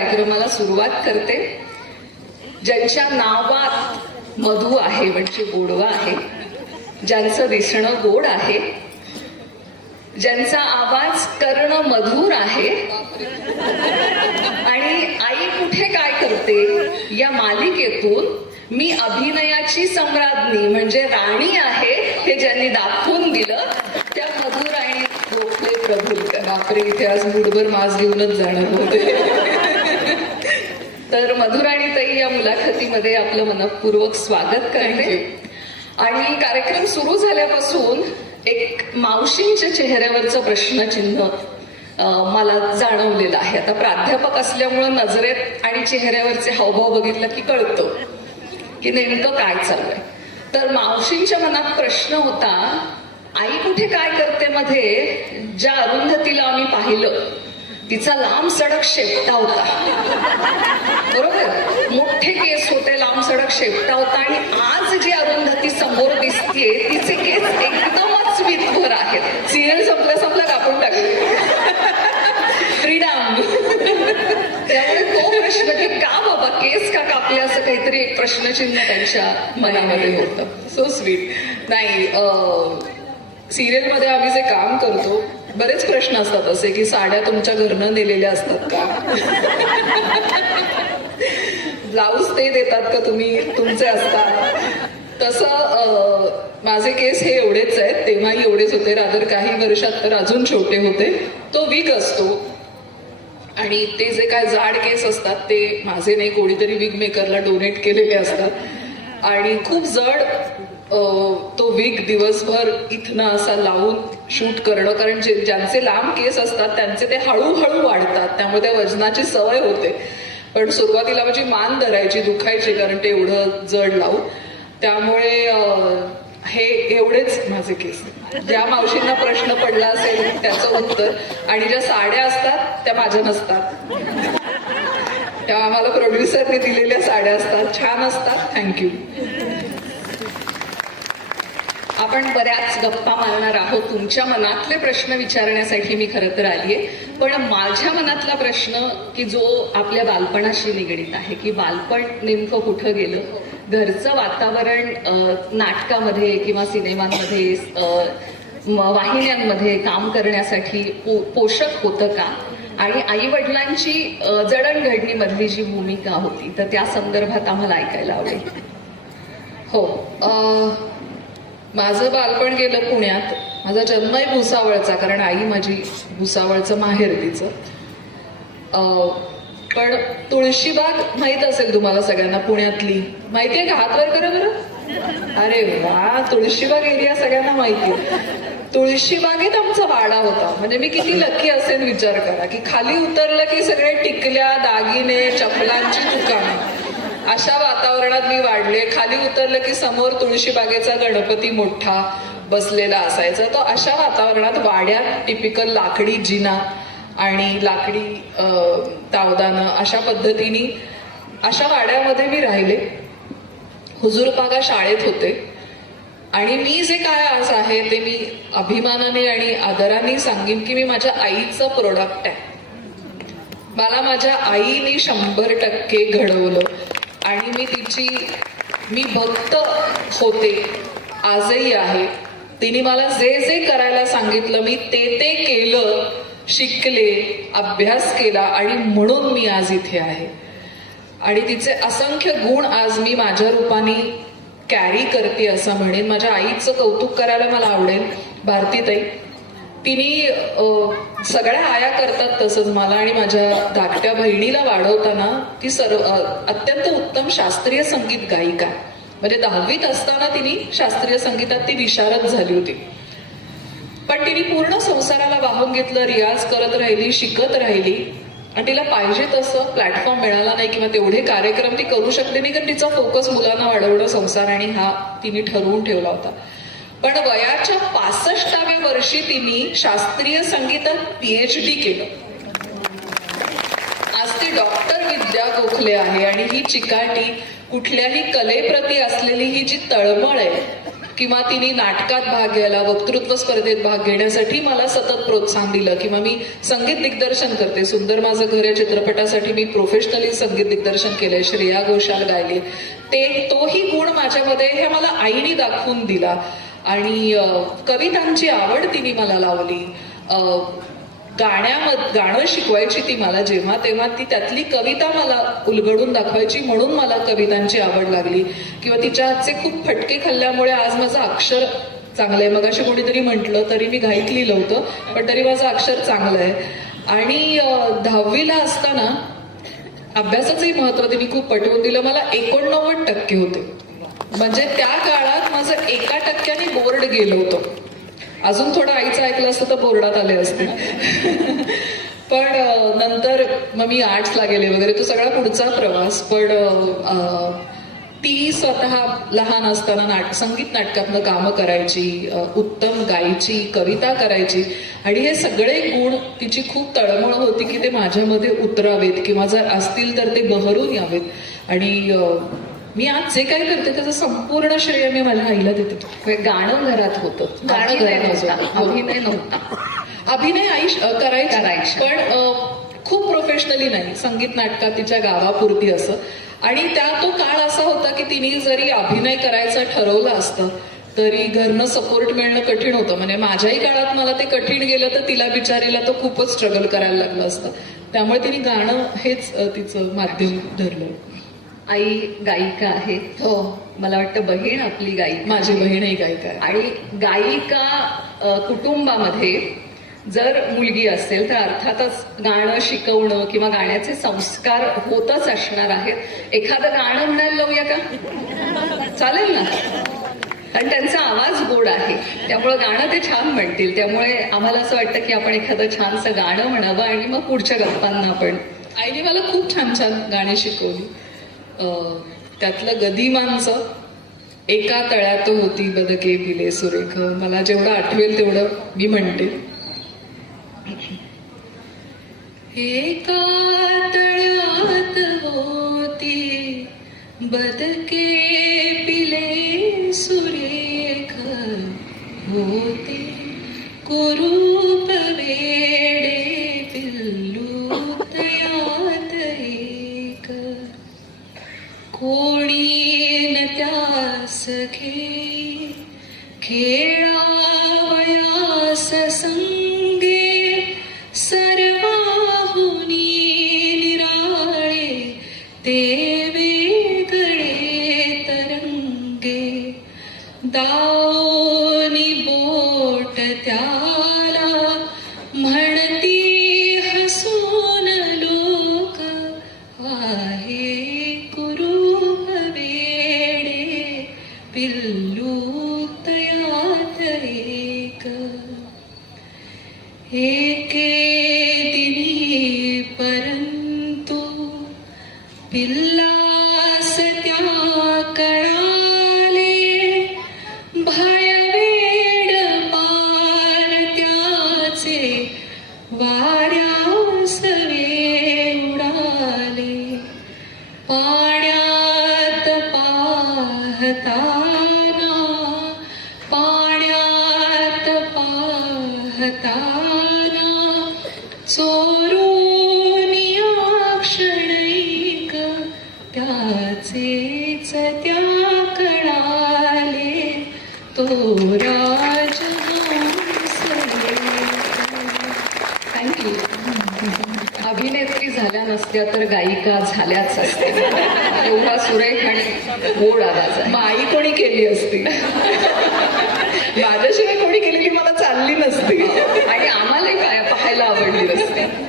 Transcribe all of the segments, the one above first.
कार्यक्रमाला सुरुवात करते. ज्यांच्या नावात मधु आहे म्हणजे गोडवा आहे, ज्यांचं दिसणं गोड आहे, ज्यांचा आवाज कर्ण मधुर आहे आणि आई कुठे काय करते या मालिकेतून मी अभिनयाची सम्राज्ञी म्हणजे राणी आहे हे ज्यांनी दाखवून दिलं त्या मधुर आणि गोखले प्रभुलकर. बापरे, इथे आज मुठभर मास घेऊनच जाणार होते. तर मधुराणीताई या मुलाखतीमध्ये आपलं मनपूर्वक स्वागत करते. आणि कार्यक्रम सुरू झाल्यापासून एक मावशींच्या चेहऱ्यावरचं प्रश्नचिन्ह मला जाणवलेलं आहे. आता प्राध्यापक असल्यामुळं नजरेत आणि चेहऱ्यावरचे हावभाव बघितलं की कळतं की नेमकं काय चाललंय. तर मावशींच्या मनात प्रश्न होता, आई कुठे काय करते मध्ये ज्या अरुंधतीला आम्ही पाहिलं तिचा लांब सडक शेपटा होता, बरोबर, मोठे केस होते, लांब सडक शेपटा होता. आणि आज जी अरुंधती समोर दिसतीये तिचे केस एकदमच विधभर आहेत. सिरियल संपल्या कापून टाकले फ्रीडम. त्यामुळे तो प्रश्न की का बाबा केस का कापले असं काहीतरी एक प्रश्नचिन्ह त्यांच्या मनामध्ये होतं. So sweet. नाही, सिरियलमध्ये आम्ही जे काम करतो बरेच प्रश्न असतात असे की साड्या तुमच्या घरनं नेलेल्या असतात का, ब्लाऊज ते देतात का तुम्ही तुमचे असतात. तसं माझे केस हे एवढेच आहेत, तेव्हाही एवढेच होते, रादर काही वर्षात तर अजून छोटे होते. तो विग असतो आणि ते जे काय जाड केस असतात ते माझे नाही, कोणीतरी विग मेकरला डोनेट केलेले असतात. आणि खूप जड तो विग दिवसभर इथनं असा लावून शूट करणं, कारण ज्यांचे लांब केस असतात त्यांचे ते हळूहळू वाढतात, त्यामुळे त्या वजनाची सवय होते. पण सुरुवातीला माझी मान धरायची, दुखायची, कारण ते एवढं जड लावून. त्यामुळे हे एवढेच माझे केस. ज्या मावशींना प्रश्न पडला असेल त्याचं उत्तर. आणि ज्या साड्या असतात त्या माझ्या नसतात, त्या आम्हाला प्रोड्युसरने दिलेल्या साड्या असतात, छान असतात. थँक्यू. आपण बऱ्याच गप्पा मारणार आहोत. तुमच्या मनातले प्रश्न विचारण्यासाठी मी खरं तर आलीये. पण माझ्या मनातला प्रश्न की जो आपल्या बालपणाशी निगडीत आहे की बालपण नेमकं कुठं गेलं, घरचं वातावरण नाटकामध्ये किंवा सिनेमांमध्ये वाहिन्यांमध्ये काम करण्यासाठी पोषक होतं का, आणि आई वडिलांची जडणघडणीमधली जी भूमिका होती तर त्या संदर्भात आम्हाला ऐकायला आवडेल. हो, माझं बालपण गेलं पुण्यात. माझा जन्मही भुसावळचा, कारण आई माझी भुसावळचं माहेर तिचं. पण तुळशीबाग माहित असेल तुम्हाला सगळ्यांना, पुण्यातली माहितीये का? हात वर करा बरं. अरे वा, तुळशीबाग एरिया सगळ्यांना माहिती. तुळशीबागेत आमचा वाडा होता. म्हणजे मी किती लकी असेल विचार करा की खाली उतरलं की सगळे टिकल्या, दागिने, चपलांची दुकानं, अशा वातावरणात मी वाढले. खाली उतरलं की समोर तुळशीबागेचा गणपती मोठा बसलेला असायचा. तो अशा वातावरणात वाड्यात टिपिकल लाकडी जिना आणि लाकडी तावदानं अशा पद्धतीने अशा वाड्यामध्ये मी राहिले. हुजूरपागा शाळेत होते. आणि मी जे काय आज आहे ते मी अभिमानाने आणि आदराने सांगेन की मी माझ्या आईचं प्रोडक्ट आहे. मला माझ्या आईने 100% घडवलं आणि मी भक्त होते, आजही आहे. तिने मला जे जे करायला सांगितलं मी ते केलं, शिकले, अभ्यास केला आणि म्हणून मी आज इथे आहे. आणि तिचे असंख्य गुण आज मी माझ्या रूपाने कॅरी करते असं म्हणेन. माझ्या आईचं कौतुक करायला मला आवडेल. भारतीताई, तिने सगळ्या आया करतात तसंच मला आणि माझ्या धाकट्या बहिणीला वाढवताना ती अत्यंत उत्तम शास्त्रीय संगीत गायिका. म्हणजे 10वीत असताना तिने शास्त्रीय संगीतात ती विशारद झाली होती. पण तिने पूर्ण संसाराला वाहून घेतलं, रियाज करत राहिली, शिकत राहिली. आणि तिला पाहिजे तसं प्लॅटफॉर्म मिळाला नाही किंवा तेवढे कार्यक्रम ती करू शकली नाही, कारण तिचा फोकस मुलांना वाढवणं, संसार आणि हा तिने ठरवून ठेवला होता. पण वयाच्या 65व्या वर्षी तिने शास्त्रीय संगीतात PhD केलं. आज ती डॉक्टर विद्या गोखले आहे. आणि ही चिकाटी, कुठल्याही कलेप्रती असलेली ही जी तळमळ आहे किंवा तिने नाटकात भाग घ्यायला, वक्तृत्व स्पर्धेत भाग घेण्यासाठी मला सतत प्रोत्साहन दिलं. किंवा मी संगीत दिग्दर्शन करते, सुंदर माझं घर या चित्रपटासाठी मी प्रोफेशनली संगीत दिग्दर्शन केलंय, श्रेया घोषाल गायली. तोही गुण माझ्यामध्ये हे मला आईने दाखवून दिला. आणि कवितांची आवड तिने मला लावली. गाणं शिकवायची ती मला जेव्हा तेव्हा ती त्यातली कविता मला उलगडून दाखवायची, म्हणून मला कवितांची आवड लागली. किंवा तिच्या हातचे खूप फटके खाल्ल्यामुळे आज माझं अक्षर चांगलं आहे. मगाशी कोणीतरी म्हटलं, तरी मी घाईत लिहिलं होतं, पण तरी माझं अक्षर चांगलं आहे. आणि 10वीला असताना अभ्यासाचंही महत्व तिने खूप पटवून दिलं. मला 89% होते. म्हणजे त्या काळात माझं 1% बोर्ड गेलं होतं. अजून थोडं आईचं ऐकलं असतं तर बोर्डात आले असते. पण नंतर मग मी आर्ट्सला गेले वगैरे, तो सगळा पुढचा प्रवास. पण ती स्वतः लहान असताना संगीत नाटकातनं कामं करायची, उत्तम गायची, कविता करायची. आणि हे सगळे गुण तिची खूप तळमळ होती की ते माझ्यामध्ये उतरावेत किंवा जर असतील तर ते बहरून यावेत. आणि मी आज जे काय करते त्याचं संपूर्ण श्रेय मी माझ्या आईला देते. गाणं घरात होतं, गाणं घरात होतं. अभिनय नव्हता. अभिनय आई करायची, पण खूप प्रोफेशनली नाही, संगीत नाटकात तिच्या गावापुरती असं. आणि तो काळ असा होता की तिने जरी अभिनय करायचं ठरवलं असतं तरी घरनं सपोर्ट मिळणं कठीण होतं. म्हणजे माझ्याही काळात मला ते कठीण गेलं तर तिला बिचारीला तो खूपच स्ट्रगल करायला लागलं असतं. त्यामुळे तिने गाणं हेच तिचं माध्यम धरलं. आई गायिका आहे. हो, मला वाटतं बहीण आपली गायिका, माझी बहीणही गायिका आहे. आणि गायिका कुटुंबामध्ये जर मुलगी असेल तर अर्थातच गाणं शिकवणं किंवा गाण्याचे संस्कार होतच असणार आहेत. एखादं गाणं म्हणायला लावूया का? चालेल ना? कारण त्यांचा आवाज गोड आहे, त्यामुळे गाणं ते छान म्हणतील. त्यामुळे आम्हाला असं वाटतं की आपण एखादं छानसं गाणं म्हणावं आणि मग पुढच्या गप्पांना आपण. आईने मला खूप छान छान गाणी शिकवली. त्यातलं गदिमांचं एका तळ्यात होती बदके पिले सुरेख, मला जेवढं आठवेल तेवढं मी म्हणते. एका तळ्यात होती बदके पिले सुरेख, होते कुरूप वेडे पिल्लू तयात एक. कोणी न त्यास घे खेळावयास संगे, सर्वाहुनी निराळे ते वेगळे तरंगे. दावनी बोट त्याला म्हणती हसून लोक, आहे कुरूप वेडे पिल्लू तयात एक. एके दिनी परंतु पिल्लास त्या कळाले, भयवेड पार त्याचे वाऱ्यास वे उडाले. पाण्यात पाहताना, पाण्यात पाहताना चोरून या क्षणैक त्याचेच त्या कळाले, तो राजहंस. थँक्यू. अभिनेत्री झाल्या नसत्या तर गायिका झाल्याच असत्या. एवढा सुरेख आणि गोड आवाज आहे. माई कोणी केली असती, माझ्याशिवाय कोणी केलेली मला चालली नसती. आणि आम्हालाही काय पाहायला आवडली असते.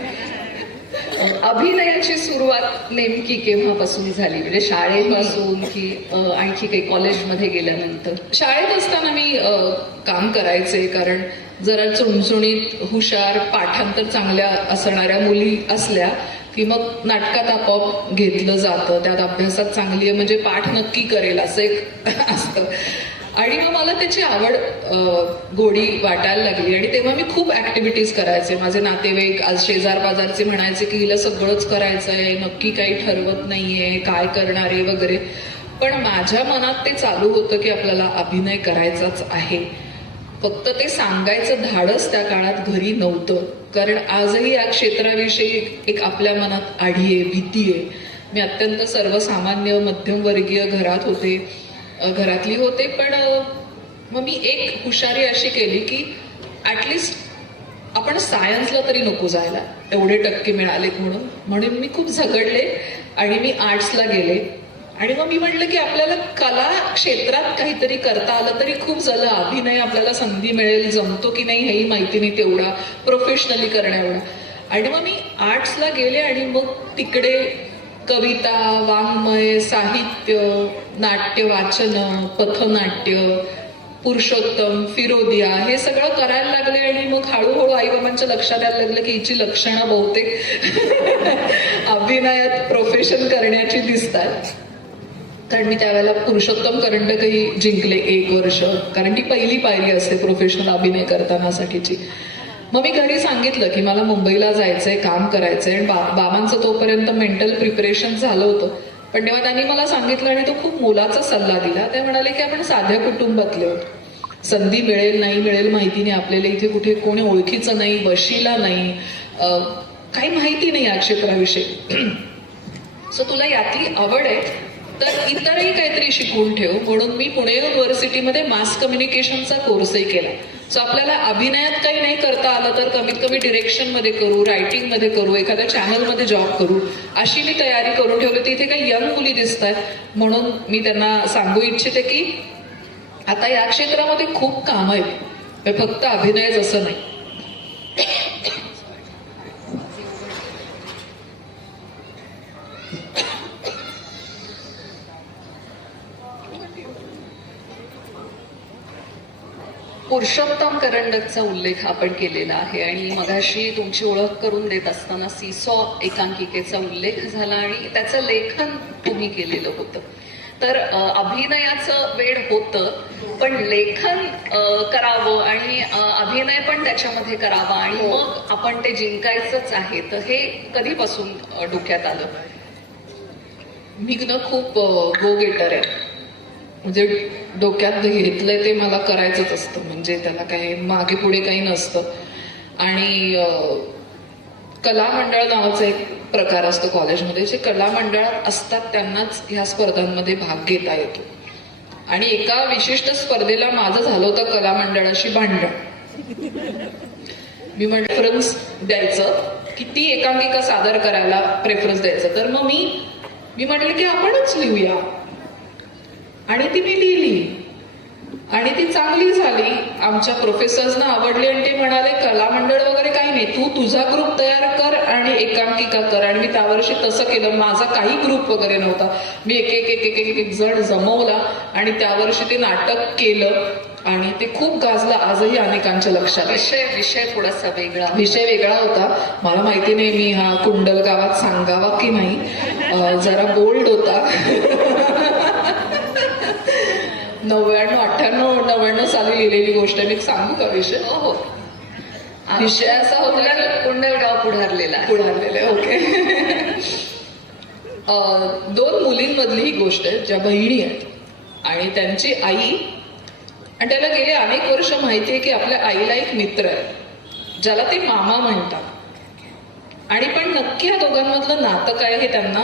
अभिनयाची सुरुवात नेमकी केव्हापासून झाली? म्हणजे शाळेपासून की आणखी काही कॉलेजमध्ये गेल्यानंतर? शाळेत असताना मी काम करायचे, कारण जरा चुणचुणीत हुशार पाठांतर चांगल्या असणाऱ्या मुली असल्या की मग नाटकात आपोआप घेतलं जातं. त्यात अभ्यासात चांगली आहे म्हणजे पाठ नक्की करेल असं एक असतं. आणि मग मला त्याची आवड गोडी वाटायला लागली. आणि तेव्हा मी खूप ऍक्टिव्हिटीज करायचे. माझे नातेवाईक आज शेजार बाजारचे म्हणायचे की हिला सगळंच करायचंय, नक्की काही ठरवत नाहीये, काय करणार आहे वगैरे. पण माझ्या मनात ते चालू होतं की आपल्याला अभिनय करायचाच आहे. फक्त ते सांगायचं धाडस त्या काळात घरी नव्हतं. कारण आजही या क्षेत्राविषयी एक आपल्या मनात आढी आहे, भीती आहे. मी अत्यंत सर्वसामान्य मध्यमवर्गीय घरातली होते, पण मग मी एक हुशारी अशी केली की ऍटलिस्ट आपण सायन्सला तरी नको जायला, एवढे टक्के मिळालेत म्हणून मी खूप झगडले आणि मी आर्ट्सला गेले. आणि मग मी म्हटलं की आपल्याला कला क्षेत्रात काहीतरी करता आलं तरी खूप झालं. अभिनय आपल्याला संधी मिळेल, जमतो की नाही हेही माहिती नाही तेवढा प्रोफेशनली करण्या एवढा. आणि मग मी आर्ट्सला गेले आणि मग तिकडे कविता, वाङ्मय, साहित्य, नाट्य वाचन, पथनाट्य, पुरुषोत्तम, फिरोदिया हे सगळं करायला लागले. आणि मग हळूहळू आईबाबांच्या लक्षात यायला लागलं की हिची लक्षणं बहुतेक अभिनयात प्रोफेशन करण्याची दिसतात. कारण मी त्यावेळेला पुरुषोत्तम करंडकही जिंकले 1 वर्ष, कारण ती पहिली पायरी असते प्रोफेशनल अभिनय करतानासाठीची. मग मी घरी सांगितलं की मला मुंबईला जायचंय, काम करायचंय. आणि बाबांचं तोपर्यंत मेंटल प्रिपरेशन झालं होतं. पण तेव्हा त्यांनी मला सांगितलं आणि तो खूप मोलाचा सल्ला दिला. ते म्हणाले की आपण साध्या कुटुंबातले होतो, संधी मिळेल नाही मिळेल माहिती नाही, आपल्याला इथे कुठे कोणी ओळखीचं नाही, वशिला नाही, काही माहिती नाही या क्षेत्राविषयी. सो तुला यातली आवड आहे तर इतरही काहीतरी शिकवून ठेव. म्हणून मी पुणे युनिव्हर्सिटीमध्ये मास कम्युनिकेशनचा कोर्सही केला. सो आपल्याला अभिनयात काही नाही करता आलं तर कमीत कमी डिरेक्शनमध्ये करू, रायटिंगमध्ये करू, एखाद्या चॅनलमध्ये जॉब करू, अशी मी तयारी करून ठेवली होती. इथे काही यंग मुली दिसत आहेत म्हणून मी त्यांना सांगू इच्छिते की आता या क्षेत्रामध्ये खूप काम आहेत, फक्त अभिनयच असं नाही. पुरुषोत्तम करंडकचा उल्लेख आपण केलेला आहे आणि मगाशी तुमची ओळख करून देत असताना सीसॉ एकांकिकेचा उल्लेख झाला आणि त्याचं लेखन तुम्ही केलेलं होतं. तर अभिनयाचं वेड होतं, पण लेखन करावं आणि अभिनय पण त्याच्यामध्ये करावा आणि मग आपण ते जिंकायचंच आहे, तर हे कधीपासून डोक्यात आलं? मी ना खूप गो गेटर आहे, म्हणजे डोक्यात घेतलंय ते मला करायचंच असतं. म्हणजे त्याला काही मागे पुढे काही नसतं. आणि कला मंडळ नावाचा एक प्रकार असतो कॉलेजमध्ये, जे कला मंडळात असतात त्यांनाच ह्या स्पर्धांमध्ये भाग घेता येतो. आणि एका विशिष्ट स्पर्धेला माझं झालं होतं कला मंडळाशी भांडण. मी प्रेफरन्स द्यायचं, किती एकांकिका सादर करायला प्रेफरन्स द्यायचं. तर मग मी म्हटलं की आपणच लिहूया. आणि ती मी लिहिली आणि ती चांगली झाली. आमच्या प्रोफेसर्सना आवडली आणि ते म्हणाले कला मंडळ वगैरे काही नाही, तू तुझा ग्रुप तयार कर आणि एकांकिका कर. आणि मी त्यावर्षी तसं केलं. माझा काही ग्रुप वगैरे नव्हता. मी एक जण जमवला आणि त्यावर्षी ते नाटक केलं आणि ते खूप गाजलं. आजही अनेकांच्या लक्षात. विषय थोडासा वेगळा, विषय वेगळा होता. मला माहिती नाही मी हा कुंडल गावात सांगावा की नाही, जरा बोल्ड होता. 99 साली लिहिलेली गोष्ट आहे. मी सांगू का विषय? हो. विषय असा होता की कुंडलगाव पुढारलेला. ओके. 2 मुलींमधली ही गोष्ट आहे ज्या बहिणी आहेत आणि त्यांची आई. आणि त्याला गेले अनेक वर्ष माहितीये की आपल्या आईला एक मित्र आहे ज्याला ते मामा म्हणतात. आणि पण नक्की या दोघांमधलं नातं काय हे त्यांना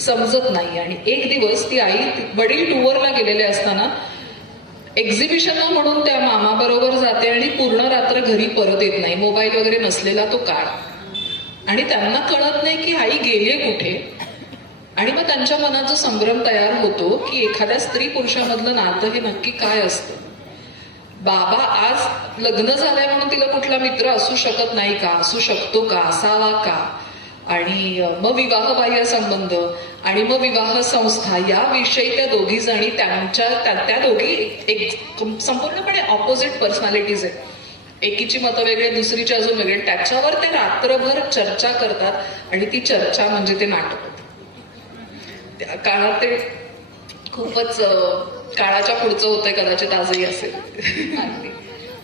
समजत नाही. आणि एक दिवस ती आई, वडील टूरला गेलेले असताना एक्झिबिशन म्हणून त्या मामाबरोबर जाते आणि पूर्ण रात्र घरी परत येत नाही. मोबाईल वगैरे नसलेला तो काळ. आणि त्यांना कळत नाही की आई गेलीये कुठे. आणि मग त्यांच्या मनात जो संभ्रम तयार होतो की एखाद्या स्त्री पुरुषामधलं नातं हे नक्की काय असतं. बाबा आज लग्न झालंय म्हणून तिला कुठला मित्र असू शकत नाही का, असू शकतो का, असावा का. आणि मग विवाहबाह्य संबंध आणि मग विवाह संस्था याविषयी त्या दोघी जणी त्या दोघी एक संपूर्णपणे ऑपोजिट पर्सनॅलिटीज आहेत. एकीची मतं वेगळी, दुसरीची अजून वेगळी. त्याच्यावर ते रात्रभर चर्चा करतात आणि ती चर्चा म्हणजे ते नाटक होतं. त्या काळात ते खूपच काळाच्या पुढचं होतंय, कदाचित आजही असेल.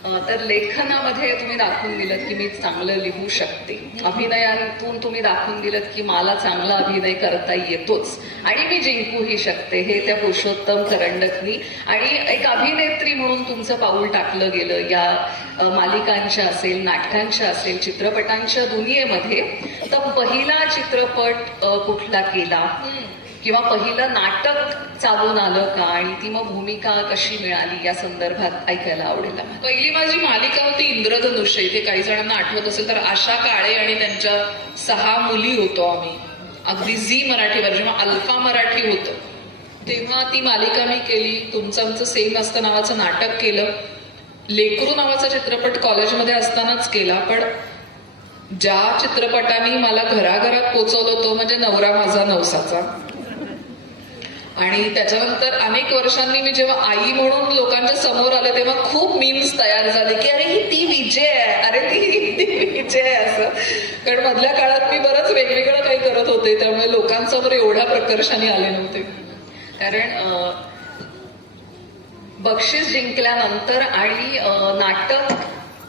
तर लेखनामध्ये तुम्ही दाखवून दिलं की मी चांगलं लिहू शकते, अभिनयातून तुम्ही दाखवून दिलं की मला चांगला अभिनय करता येतोच आणि मी जिंकूही शकते, हे त्या पुरुषोत्तम करंडकनी आणि एक अभिनेत्री म्हणून तुमचं पाऊल टाकलं गेलं या मालिकांच्या असेल, नाटकांच्या असेल, चित्रपटांच्या दुनियेमध्ये. तर पहिला चित्रपट कुठला केला किंवा पहिलं नाटक चालून आलं का आणि ती मग भूमिका कशी मिळाली या संदर्भात ऐकायला आवडेल आम्हाला. पहिली माझी मालिका होती इंद्रधनुष्य. इथे काही जणांना आठवत असेल तर आशा काळे आणि त्यांच्या 6 मुली होतो आम्ही, अगदी झी मराठीवर जेव्हा अल्फा मराठी होतं तेव्हा ती मालिका मी केली. तुमचं आमचं सेम असतं नावाचं नाटक केलं. लेकरू नावाचा चित्रपट कॉलेजमध्ये असतानाच केला. पण ज्या चित्रपटाने मला घराघरात पोचवलं तो म्हणजे नवरा माझा नवसाचा. आणि त्याच्यानंतर अनेक वर्षांनी मी जेव्हा आई म्हणून लोकांच्या समोर आले तेव्हा खूप मीम्स तयार झाले की अरे ही ती विजय आहे, अरे ती विजय आहे असं. कारण मधल्या काळात मी बरंच वेगवेगळं काही करत होते, त्यामुळे लोकांसमोर एवढ्या प्रकर्षाने आले नव्हते. कारण बक्षीस जिंकल्यानंतर आणि नाटक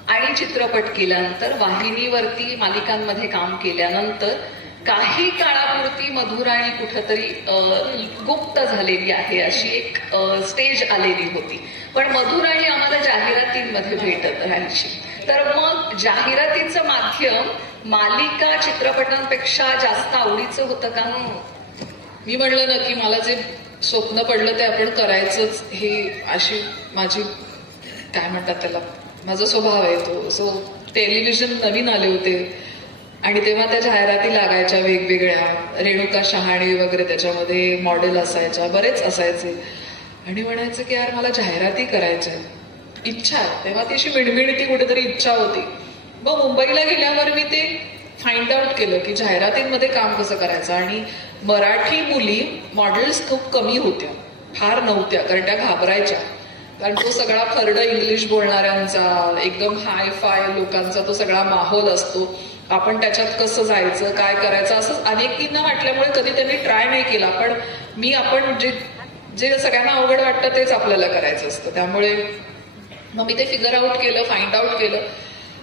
आणि चित्रपट केल्यानंतर, वाहिनीवरती मालिकांमध्ये काम केल्यानंतर काही काळापुरती मधुराणी कुठंतरी गुप्त झालेली आहे, अशी एक स्टेज आलेली होती. पण मधुराणी आम्हाला जाहिरातींमध्ये भेटत राहायची. तर मग जाहिरातीचं माध्यम मालिका चित्रपटांपेक्षा जास्त आवडीचं होतं का? मी म्हणलं ना की मला जे स्वप्न पडलं ते आपण करायचंच, हे अशी माझी काय म्हणतात त्याला, माझा स्वभाव आहे तो. सो टेलिव्हिजन नवीन आले होते आणि तेव्हा त्या जाहिराती लागायच्या वेगवेगळ्या, रेणुका शहाणे वगैरे त्याच्यामध्ये मॉडेल असायच्या, बरेच असायचे. आणि म्हणायचं की यार मला जाहिराती करायच्या, इच्छा आहे. तेव्हा ती अशी मिणमिणती कुठेतरी इच्छा होती. मग मुंबईला गेल्यावर मी ते फाइंड आउट केलं की जाहिरातींमध्ये काम कसं करायचं. आणि मराठी मुली मॉडेल्स खूप कमी होत्या, फार नव्हत्या, कारण त्या घाबरायच्या. कारण तो सगळा खरड इंग्लिश बोलणाऱ्यांचा, एकदम हाय फाय लोकांचा तो सगळा माहोल असतो. आपण त्याच्यात कसं जायचं, काय करायचं असं अनेकींना वाटल्यामुळे कधी त्यांनी ट्राय नाही केला. पण आपण जे सगळ्यांना अवघड वाटतं तेच आपल्याला करायचं असतं. त्यामुळे मग मी ते फिगर आउट केलं, फाइंड आउट केलं.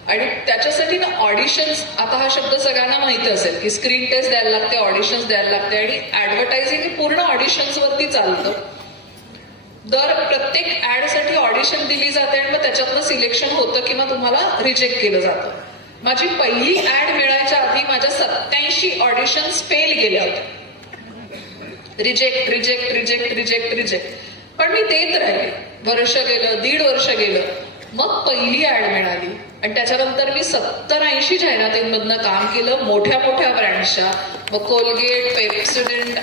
आणि त्याच्यासाठी ना ऑडिशन्स, आता हा शब्द सगळ्यांना माहिती असेल की स्क्रीन टेस्ट द्यायला लागते, ऑडिशन्स द्यायला लागते. आणि ऍडव्हर्टायझिंग हे पूर्ण ऑडिशन्सवरती चालतं. दर प्रत्येक ऍडसाठी ऑडिशन दिली जाते आणि मग त्याच्यातनं सिलेक्शन होतं किंवा तुम्हाला रिजेक्ट केलं जातं. माझी पहिली ऍड मिळायच्या आधी माझ्या 87 ऑडिशन्स फेल गेल्या होत्या. Reject reject reject reject reject. पण मी देत राहिले. वर्ष गेलं, 1.5 वर्ष गेलं, मग पहिली ऍड मिळाली. आणि त्याच्यानंतर मी 70-80 जाहिरातींमधनं काम केलं, मोठ्या मोठ्या ब्रँड्सच्या. मग कोलगेट, पेप्सोडेंट,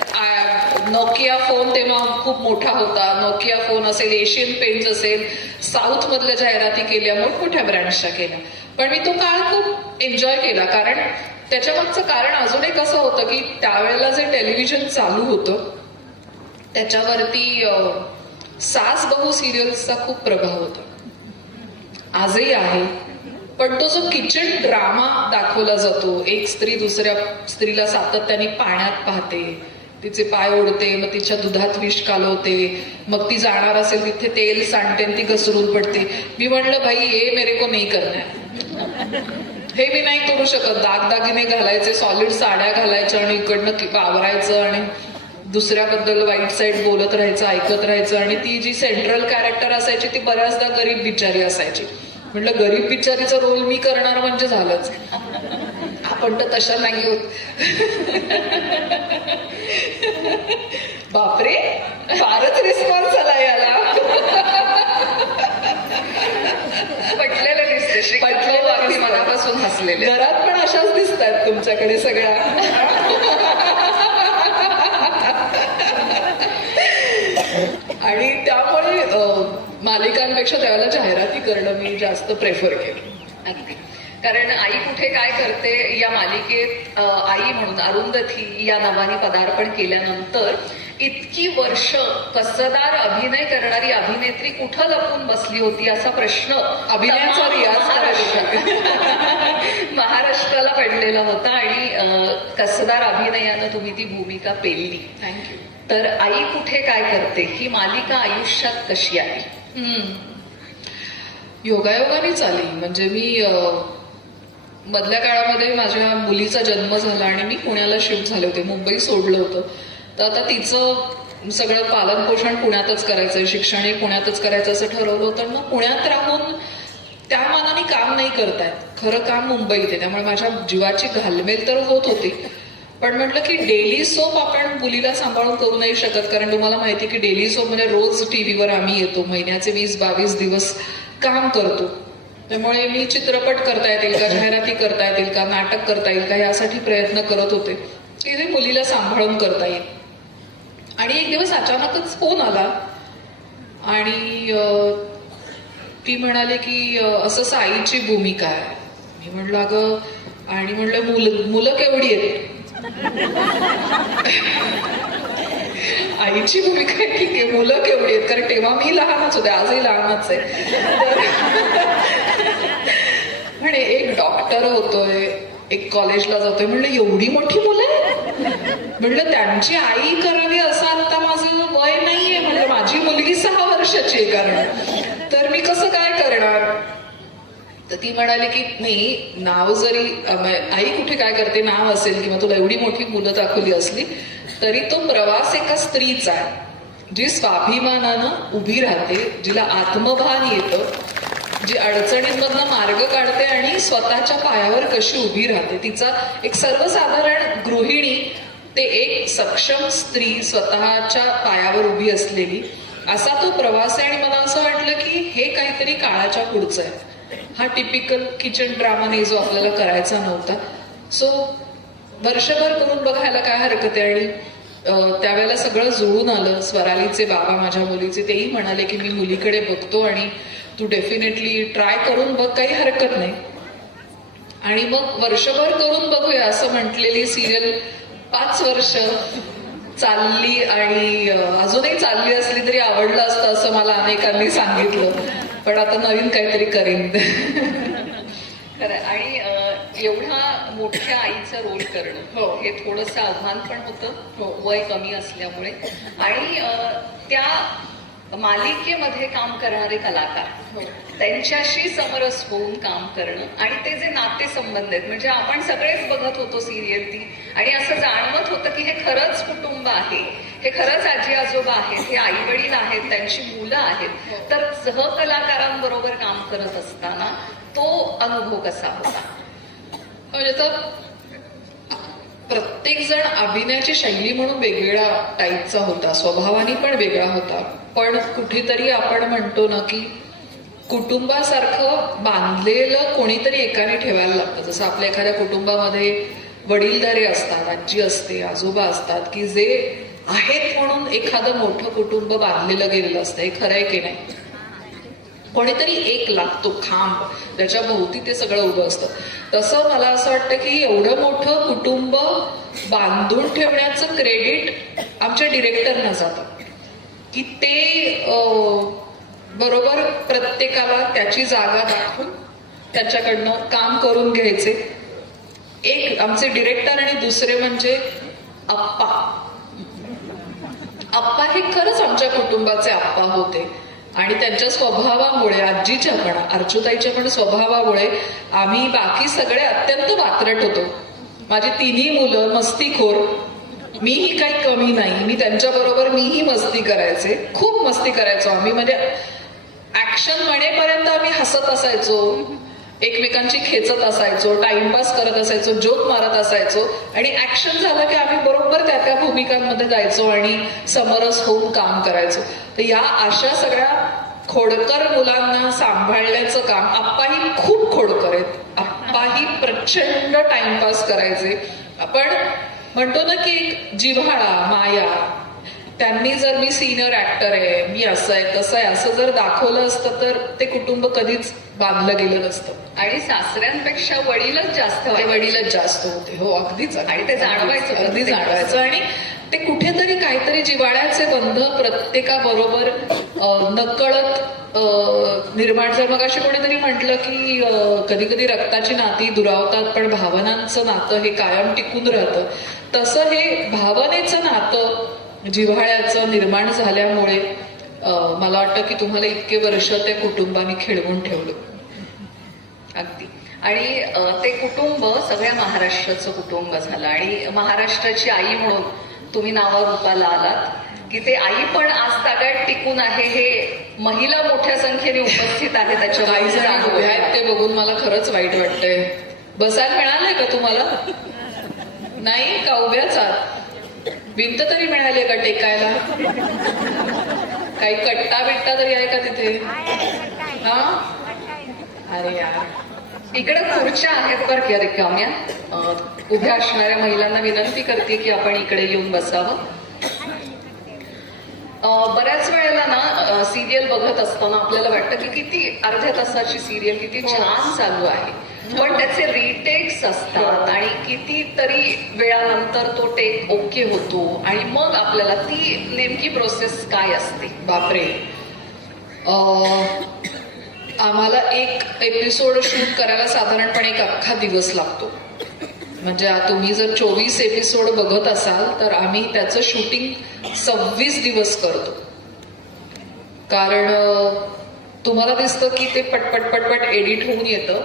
नोकिया फोन तेव्हा खूप मोठा होता, नोकिया फोन असेल, एशियन पेंट्स असेल, साऊथ मधल्या जाहिराती केल्या, मोठमोठ्या ब्रँड्सच्या केल्या. पण मी तो काळ खूप एन्जॉय केला. कारण त्याच्यामागचं कारण अजून एक असं होतं की त्यावेळेला जे टेलिव्हिजन चालू होतं त्याच्यावरती सास बहू सिरियल्सचा खूप प्रभाव होता, आजही आहे. पण तो जो किचन ड्रामा दाखवला जातो, एक स्त्री दुसऱ्या स्त्रीला सातत्याने पाण्यात पाहते, तिचे पाय ओढते, मग तिच्या दुधात विष कालवते, मग ती जाणार असेल तिथे तेल सांडते आणि ती घसरून पडते. मी म्हणलं भाई ये मेरे को नाही करणार, हे मी नाही करू शकत. दागदागिने घालायचे, सॉलिड साड्या घालायच्या आणि इकडनं वावरायचं आणि दुसऱ्याबद्दल वाईट साईड बोलत राहायचं, ऐकत राहायचं. आणि ती जी सेंट्रल कॅरेक्टर असायची ती बऱ्याचदा गरीब बिचारी असायची. म्हटलं गरीब बिचारीचा रोल मी करणार म्हणजे झालंच, आपण तर तशा नाही होत. बापरे, फारच रिस्पॉन्स आला याला. पटलेलं दिसते, पटलेलं अगदी मनापासून हसलेले. घरात पण अशाच दिसतात तुमच्याकडे सगळ्या. आणि त्यामुळे मालिकांपेक्षा त्यावेळेला जाहिराती करणं मी जास्त प्रेफर केलं. अगदी. कारण आई कुठे काय करते या मालिकेत आई म्हणून अरुंधती या नावाने पदार्पण केल्यानंतर इतकी वर्ष कसदार अभिनय करणारी अभिनेत्री कुठं लपून बसली होती असा प्रश्न अभिनयाचा रियाज महाराष्ट्राला पडलेला होता. आणि कसदार अभिनयानं तुम्ही ती भूमिका पेलली. थँक्यू. तर आई कुठे काय करते ही मालिका आयुष्यात कशी आहे? योगायोगानेच आली. म्हणजे मी मधल्या काळामध्ये माझ्या मुलीचा जन्म झाला आणि मी पुण्याला शिफ्ट झाले होते, मुंबई सोडलं होतं. तर आता तिचं सगळं पालन पोषण पुण्यातच करायचं, शिक्षणही पुण्यातच करायचं असं ठरवलं होतं. मग पुण्यात राहून त्या मानाने काम नाही करतायत, खरं काम मुंबईत आहे. त्यामुळे माझ्या जीवाची घालमेल तर होत होती. पण म्हटलं की डेली सोप आपण मुलीला सांभाळून करू नाही शकत, कारण तुम्हाला माहिती की डेली सोप म्हणजे रोज टीव्हीवर आम्ही येतो, महिन्याचे 20-22 दिवस काम करतो. त्यामुळे मी चित्रपट करता येतील का, जाहिराती करता येतील का, नाटक करता येईल का, यासाठी प्रयत्न करत होते की ते मुलीला सांभाळून करता येईल. आणि एक दिवस अचानकच फोन आला आणि ती म्हणाले की असं साईची भूमिका आहे. मी म्हणलं अगं, आणि म्हणलं मुलं केवढी आहेत? आईची भूमिका आहे, ठीक आहे, मुलं केवढी आहेत? कारण तेव्हा मी लहानच होते, आजही लहानच आहे. म्हणे एक डॉक्टर होतोय, एक कॉलेजला जातोय. म्हणलं एवढी मोठी मुलं आहेत? म्हणलं त्यांची आई करावी असं आता माझं वय नाहीये. म्हणलं माझी मुलगी 6 वर्षाची आहे, कारण तर मी कसं काय करणार? तर ती म्हणाली की नाही, नाव जरी आई कुठे काय करते, नाव असेल किंवा तुला एवढी मोठी मुलं दाखवली असली तरी तो प्रवास एका स्त्रीचा आहे, जी स्वाभिमानानं उभी राहते, जिला आत्मभान येतं, जी अडचणींमधनं मार्ग काढते आणि स्वतःच्या पायावर कशी उभी राहते. तिचा एक सर्वसाधारण गृहिणी ते एक सक्षम स्त्री, स्वतःच्या पायावर उभी असलेली, असा तो प्रवास आहे. आणि मला असं वाटलं की हे काहीतरी काळाच्या पुढचं आहे. हा टिपिकल किचन ड्रामा नाही जो आपल्याला करायचा नव्हता. सो वर्षभर करून बघायला काय हरकत आहे. आणि त्यावेळेला सगळं जुळून आलं. स्वरालीचे बाबा माझ्या मुलीचे तेही म्हणाले की मी मुलीकडे बघतो आणि तू डेफिनेटली ट्राय करून बघ, काही हरकत नाही. आणि मग वर्षभर करून बघूया असं म्हटलेली सिरियल 5 वर्ष चालली आणि अजूनही चालली असली तरी आवडलं असतं असं मला अनेकांनी सांगितलं. पण आता नवीन काहीतरी करेन. खरं. आणि एवढा मोठ्या आईचा रोल करणं हे थोडंसं आव्हान पण होतं, वय कमी असल्यामुळे. आणि त्या मालिकेमध्ये काम करणारे कलाकार, त्यांच्याशी समरस होऊन काम करणं आणि ते जे नातेसंबंध आहेत, म्हणजे आपण सगळेच बघत होतो सिरियल ती, आणि असं जाणवत होतं की हे खरंच कुटुंब आहे, हे खरंच आजी आजोबा आहेत, हे आई वडील आहेत, त्यांची मुलं आहेत. तर सहकलाकारांबरोबर काम करत असताना तो अनुभव कसा होता? म्हणजे तर प्रत्येक जण अभिनयाची शैली म्हणून वेगवेगळ्या टाईपचा होता, स्वभावाने पण वेगळा होता. पण कुठेतरी आपण म्हणतो ना की कुटुंबासारखं बांधलेलं कोणीतरी एकाने ठेवायला लागतं. जसं आपल्या एखाद्या कुटुंबामध्ये वडीलधारे असतात, आजी असते, आजोबा असतात, की जे आहेत म्हणून एखादं मोठं कुटुंब बांधलेलं गेलेलं असतं. हे खरंय की नाही? कोणीतरी एक लागतो खांब, त्याच्या भोवती ते सगळं उभं असतं. तसं मला असं वाटतं की एवढं मोठं कुटुंब बांधून ठेवण्याचं क्रेडिट आमच्या डिरेक्टरना जातं, की ते बरोबर प्रत्येकाला त्याची जागा दाखवून त्याच्याकडनं काम करून घ्यायचे. एक आमचे डिरेक्टर आणि दुसरे म्हणजे आप्पा. आप्पा हे खरंच आमच्या कुटुंबाचे आप्पा होते. आणि त्यांच्या स्वभावामुळे, आजीच्या पण, अर्चुताईच्या पण स्वभावामुळे आम्ही बाकी सगळे अत्यंत वात्रट होतो. माझी 3ही मुलं मस्तीखोर, मीही काही कमी नाही. मी त्यांच्याबरोबर मीही मस्ती करायचे, खूप मस्ती करायचो आम्ही. म्हणजे ऍक्शन म्हणेपर्यंत आम्ही हसत असायचो, एकमेकांची खेचत असायचो, टाइमपास करत असायचो, जोक मारत असायचो. आणि ऍक्शन झालं की आम्ही बरोबर त्या भूमिकांमध्ये जायचो आणि समरस होऊन काम करायचो. तर या अशा सगळ्या खोडकर मुलांना सांभाळण्याचं काम, आप्पाही खूप खोडकर आहेत, आप्पाही प्रचंड टाइमपास करायचे. आपण म्हणतो ना की एक जिव्हाळा, माया, त्यांनी जर मी सिनियर ऍक्टर आहे, मी असं आहे तसं आहे असं जर दाखवलं असतं तर ते कुटुंब कधीच बांधलं गेलं नसतं. आणि सासऱ्यांपेक्षा वडीलच जास्त ते वडीलच जास्त होते. हो, अगदीच. आणि ते जाणवायचं, अगदी जाणवायचं. आणि ते कुठेतरी काहीतरी जिव्हाळ्याचे बंध प्रत्येकाबरोबर नकळत निर्माण झालं. मग अशी कोणीतरी म्हटलं की कधी कधी रक्ताची नाती दुरावतात पण भावनांचं नातं हे कायम टिकून राहतं. तसं हे भावनेचं नातं जिव्हाळ्याचं निर्माण झाल्यामुळे मला वाटतं की तुम्हाला इतके वर्ष त्या कुटुंबाने खेळवून ठेवलं. अगदी. आणि ते कुटुंब सगळ्या महाराष्ट्राचं कुटुंब झालं आणि महाराष्ट्राची आई म्हणून तुम्ही नावारूपाला आलात की ते आई पण आज तागात टिकून आहे. हे महिला मोठ्या संख्येने उपस्थित आहे काही त्याच्या जणी उभ्या आहेत ते बघून मला खरंच वाईट वाटतंय. बसायला मिळालंय का तुम्हाला? नाही का? उभ्याच आहात. भिंत तरी मिळाली का टेकायला? काही कट्टा बिट्टा तरी आहे का तिथे? हा, अरे यार, इकडे खुर्च्या आहेत बरं की रिकाम्या. उभ्या असणाऱ्या महिलांना विनंती करते की आपण इकडे येऊन बसावं. बऱ्याच वेळेला ना सिरियल बघत असताना आपल्याला वाटतं की किती अर्ध्या तासाची सिरियल किती छान चालू आहे, पण त्याचे रिटेक्स असतात आणि कितीतरी वेळानंतर तो टेक ओके होतो आणि मग आपल्याला ती नेमकी प्रोसेस काय असते? बापरे. आम्हाला एक एपिसोड शूट करायला साधारणपणे एक अख्खा दिवस लागतो. म्हणजे तुम्ही जर 24 एपिसोड बघत असाल तर आम्ही त्याचं शूटिंग 26 दिवस करतो. कारण तुम्हाला दिसतं की ते पटपट पटपट एडिट होऊन येतं,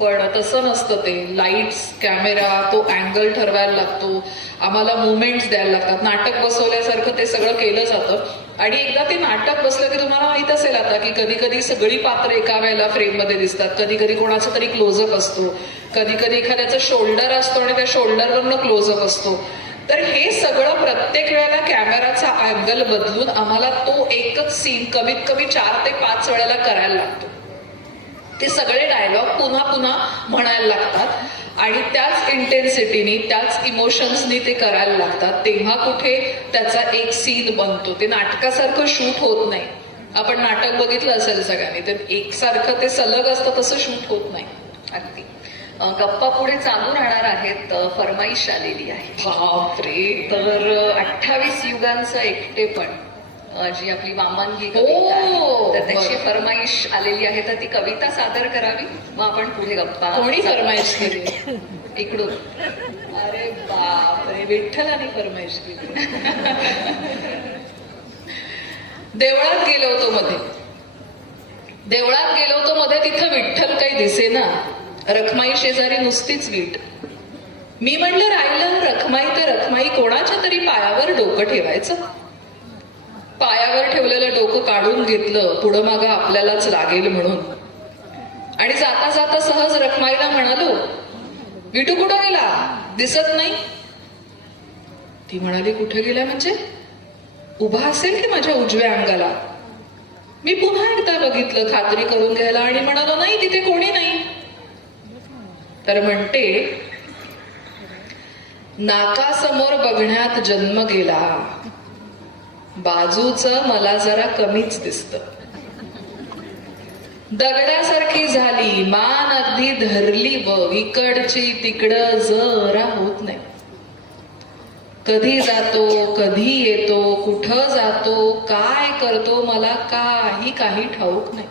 पण तसं नसतं. ते लाईट्स, कॅमेरा, तो अँगल ठरवायला लागतो, आम्हाला मुवमेंट्स द्यायला लागतात. नाटक बसवल्यासारखं ते सगळं केलं जातं. आणि एकदा ते नाटक बसलं की तुम्हाला माहित असेल आता की कधी कधी सगळी पात्र एका वेळेला फ्रेममध्ये दिसतात, कधी कधी कोणाचा तरी क्लोजअप असतो, कधी कधी एखाद्याचा शोल्डर असतो आणि त्या शोल्डरवरनं क्लोजअप असतो. तर हे सगळं प्रत्येक वेळेला कॅमेराचा अँगल बदलून आम्हाला तो एकच सीन कमीत कमी 4 ते 5 वेळेला करायला लागतो. ते सगळे डायलॉग पुन्हा पुन्हा म्हणायला लागतात आणि त्याच इंटेन्सिटीनी, त्याच इमोशन्सनी ते करायला लागतात. तेव्हा कुठे त्याचा एक सीन बनतो. ते नाटकासारखं शूट होत नाही. आपण नाटक बघितलं असेल सगळ्यांनी, तर एकसारखं ते सलग असतं, तसं शूट होत नाही. अगदी. गप्पा पुढे चालू राहणार आहेत. फरमाईश आलेली आहे. बापरे. तर 28 युगांचं एकटेपण, जी आपली वामनगी कविता आहे, तर त्याची फरमाईश आलेली आहे. तर ती कविता सादर करावी, मग आपण पुढे गप्पा. कोणी फरमाईश केली? इकडून. अरे बापरे, विठ्ठलाने फरमाईश केली. देवळात गेलो होतो मध्ये, तिथं विठ्ठल काही दिसेना. रखमाई शेजारी नुसतीच वीट. मी म्हणलं राहिलं रखमाई तर रखमाई, कोणाच्या तरी पायावर डोकं ठेवायचं. पायावर ठेवलेलं डोकं काढून घेतलं, पुढं मागं आपल्यालाच लागेल म्हणून. आणि जाता जाता सहज रखमाईला म्हणालो, विटू कुठं गेला? दिसत नाही. ती म्हणाली, कुठे गेला म्हणजे? उभा असेल की माझ्या उजव्या अंगाला. मी पुन्हा एकदा बघितलं खात्री करून घ्यायला आणि म्हणालो, नाही तिथे कोणी नाही. तर म्हणते, नाकासमोर बघण्यात जन्म गेला, बाजूच मला जरा कमीच दिसत. दगडासारखी झाली मान, अगदी धरली व इकडची तिकडं जरा होत नाही. कधी जातो, कधी येतो, कुठं जातो, काय करतो, मला काही ठाऊक नाही.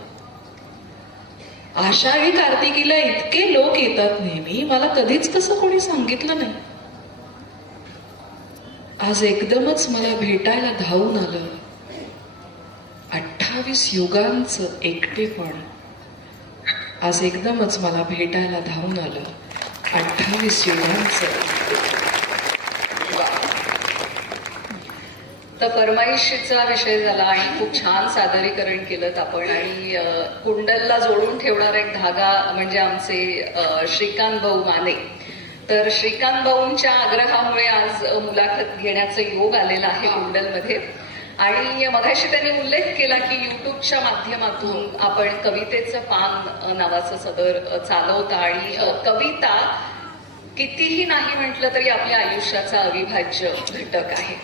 आषाढी कार्तिकीला इतके लोक येतात नेहमी, मला कधीच कसं कोणी सांगितलं नाही. आज एकदमच मला भेटायला धावून आलं. 28 युगांचं एकटेपण आज एकदमच मला भेटायला धावून आलं. 28 युगांचं. तर फरमाईशीचा विषय झाला आणि खूप छान सादरीकरण केलं आपण. आणि कुंडलला जोडून ठेवणारा एक धागा म्हणजे आमचे श्रीकांत भाऊ माने. तर श्रीकांत भाऊंच्या आग्रहामुळे आज मुलाखत घेण्याचा योग आलेला आहे कुंडलमध्ये. आणि मगाशी त्यांनी उल्लेख केला की युट्यूबच्या माध्यमातून आपण कवितेचं पान नावाचं सदर चालवता. आणि कविता कितीही नाही म्हटलं तरी आपल्या आयुष्याचा अविभाज्य घटक आहे.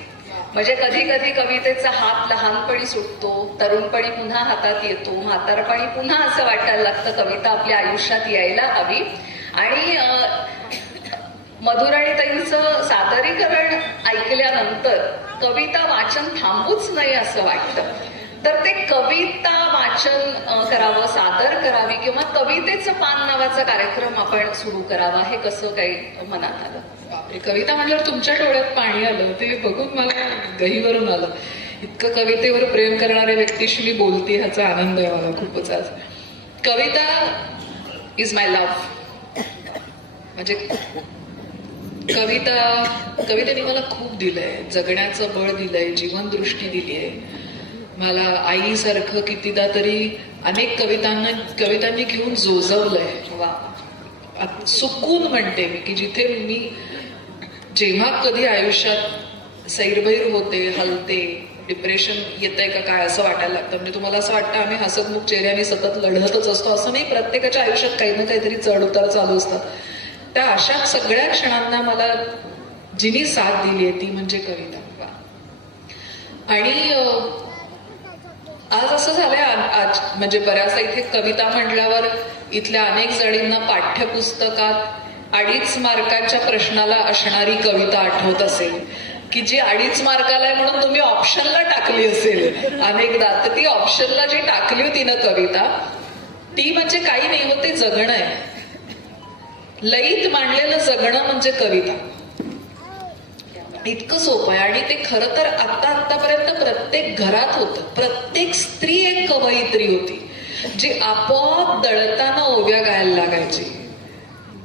म्हणजे कधी कधी कवितेचा हात लहानपणी सुटतो, तरुणपणी पुन्हा हातात येतो, म्हातारपणी पुन्हा असं वाटायला लागतं कविता आपल्या आयुष्यात यायला हवी. आणि मधुराणीताईंचं सादरीकरण ऐकल्यानंतर कविता वाचन थांबूच नाही असं वाटतं. तर ते कविता वाचन करावं, सादर करावी किंवा कवितेचं पान नावाचा कार्यक्रम आपण सुरू करावा, हे कसं काही मनात आलं? कविता म्हटल्यावर तुमच्या डोळ्यात पाणी आलं, ते बघून मला गहीवरून आलं. इतकं कवितेवर प्रेम करणाऱ्या व्यक्तीशी मी बोलते ह्याचा आनंद आहे मला खूपच आज. कविता इज माय लव्ह. म्हणजे कवितेने मला खूप दिलंय, जगण्याचं बळ दिलंय, जीवनदृष्टी दिलीय मला. आईसारखं कितीदा तरी अनेक कवितांनी घेऊन जोजवलंय. वा, सुकून म्हणते मी की जिथे मी जेव्हा कधी आयुष्यात सैरभैर होते, हलते, डिप्रेशन येतंय का काय असं वाटायला लागतं. म्हणजे तुम्हाला असं वाटतं आम्ही हसतमुख चेहऱ्याने सतत लढतच असतो, असं नाही. प्रत्येकाच्या आयुष्यात काही ना काहीतरी चढ उतार चालू असतात. त्या अशा सगळ्या क्षणांना मला जिनी साथ दिली आहे ती म्हणजे कविता. आणि आज असं झालंय, आज म्हणजे बऱ्याचदा इथे कविता म्हटल्यावर इथल्या अनेक जणींना पाठ्यपुस्तकात 2.5 मार्काच्या प्रश्नाला असणारी कविता आठवत असेल की जी 2.5 मार्काला आहे म्हणून तुम्ही ऑप्शनला टाकली असेल अनेकदा. तर ती ऑप्शनला जी टाकली होती ना कविता, ती म्हणजे काही नाही होते, जगणं आहे. लईत मांडलेलं जगणं म्हणजे कविता. इतकं सोपं आहे. आणि ते खरं तर आतापर्यंत प्रत्येक घरात होतं. प्रत्येक स्त्री एक कवयित्री होती जी आपोआप दळताना ओव्या गायला लागायची,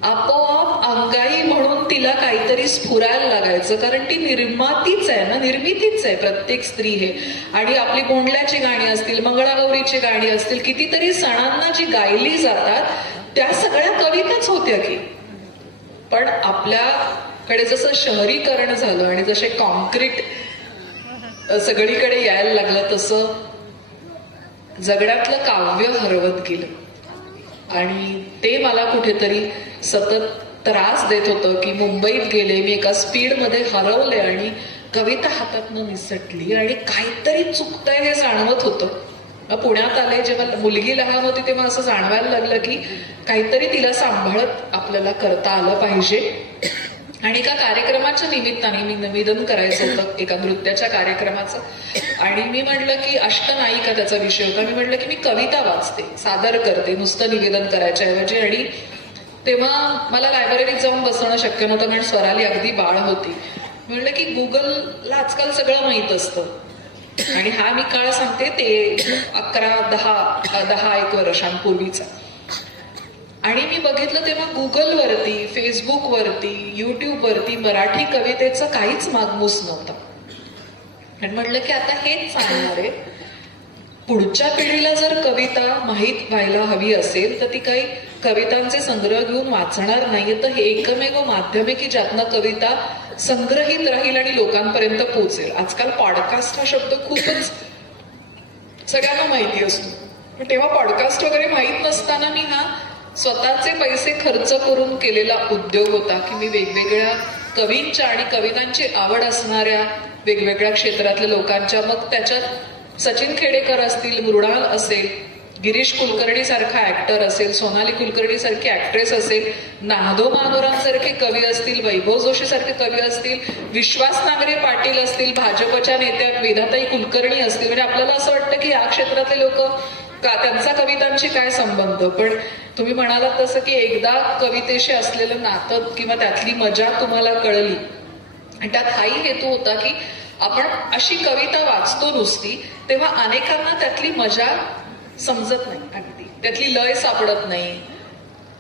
आपोआप अंगाई म्हणून तिला काहीतरी स्फुरायला लागायचं. कारण ती निर्मातीच आहे ना, निर्मितीच आहे प्रत्येक स्त्री हे. आणि आपली गोंडल्याची गाणी असतील, मंगळागौरीची गाणी असतील, कितीतरी सणांना जी गायली जातात त्या सगळ्या कविताच होत्या की. पण आपल्याकडे जसं शहरीकरण झालं आणि जसे कॉन्क्रीट सगळीकडे यायला लागलं तसं जगण्यातलं काव्य हरवत गेलं. आणि ते मला कुठेतरी सतत त्रास देत होतं की मुंबईत गेले, मी एका स्पीडमध्ये हरवले आणि कविता हातातनं निसटली आणि काहीतरी चुकतंय हे जाणवत होतं. पुण्यात आले जेव्हा मुलगी लहान होती तेव्हा असं जाणवायला लागलं की काहीतरी तिला सांभाळत आपल्याला करता आलं पाहिजे. आणि एका कार्यक्रमाच्या निमित्ताने मी निवेदन करायचं होतं एका नृत्याच्या कार्यक्रमाचं. आणि मी म्हटलं की अष्टनायिका त्याचा विषय होता. मी म्हटलं की मी कविता वाचते, सादर करते, नुसतं निवेदन करायच्या ऐवजी. आणि तेव्हा मला लायब्ररीत जाऊन बसणं शक्य नव्हतं कारण स्वराली अगदी बाळ होती. म्हटलं की गुगलला आजकाल सगळं माहीत असतं. आणि हा मी काळ सांगते ते 11-10 वर्षांपूर्वीचा. आणि मी बघितलं तेव्हा गुगलवरती, फेसबुकवरती, युट्यूबवरती मराठी कवितेचं काहीच मागमूस नव्हतं. आणि म्हटलं की आता हेच सांगणार आहे, पुढच्या पिढीला जर कविता माहीत व्हायला हवी असेल तर ती काही कवितांचे संग्रह घेऊन वाचणार नाहीये. तर हे एकमेव माध्यम आहे की ज्यातनं कविता संग्रहित राहील आणि लोकांपर्यंत पोहोचेल. आजकाल पॉडकास्ट हा शब्द खूपच सगळ्यांना माहिती असतो. पण तेव्हा पॉडकास्ट वगैरे माहीत नसताना मी हा स्वतःचे पैसे खर्च करून केलेला उद्योग होता की मी वेगवेगळ्या कवींच्या आणि कवितांची आवड असणाऱ्या वेगवेगळ्या क्षेत्रातल्या लोकांच्या, मग त्याच्यात सचिन खेडेकर असतील, मृणाल असेल, गिरीश कुलकर्णी सारखा ऍक्टर असेल, सोनाली कुलकर्णी सारखी ऍक्ट्रेस असेल, नाहदो मानोरांसारखे कवी असतील, वैभव जोशी सारखे कवी असतील, विश्वास नांगरे पाटील असतील, भाजपच्या नेत्या वेदाताई कुलकर्णी असतील. म्हणजे आपल्याला असं वाटतं की या क्षेत्रातले लोक का, त्यांचा कवितांशी काय संबंध. पण तुम्ही म्हणालात तसं की एकदा कवितेशी असलेलं नातं किंवा त्यातली मजा तुम्हाला कळली. आणि त्यात हाही हेतू होता की आपण अशी कविता वाचतो नुसती तेव्हा अनेकांना त्यातली मजा समजत नाही, अगदी त्यातली लय सापडत नाही,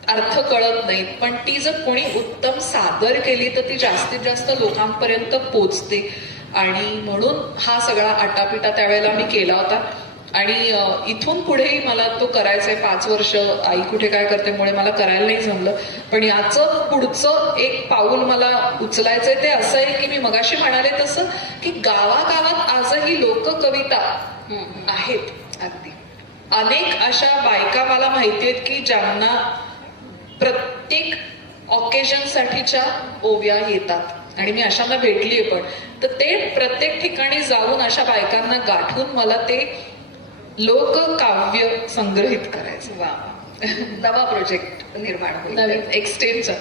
अर्थ कळत नाहीत. पण ती जर कोणी उत्तम सादर केली तर ती जास्तीत जास्त लोकांपर्यंत पोचते. आणि म्हणून हा सगळा आटापिटा त्यावेळेला मी केला होता. आणि इथून पुढेही मला तो करायचा आहे. 5 वर्ष आई कुठे काय करते मुळे मला करायला नाही जमलं. पण याचं पुढचं एक पाऊल मला उचलायचंय. ते असं आहे की मी मगाशी म्हणाले तसं की गावागावात आजही लोककविता आहेत. अगदी अनेक अशा बायका मला माहिती आहेत की ज्यांना प्रत्येक ऑकेजनसाठीच्या ओव्या येतात आणि मी अशांना भेटलीये. पण तर ते प्रत्येक ठिकाणी जाऊन अशा बायकांना गाठून मला ते लोककाव्य संग्रहित करायचं. वा, नवा प्रोजेक्ट निर्माण होईल, नवीन एक्सटेंडचा.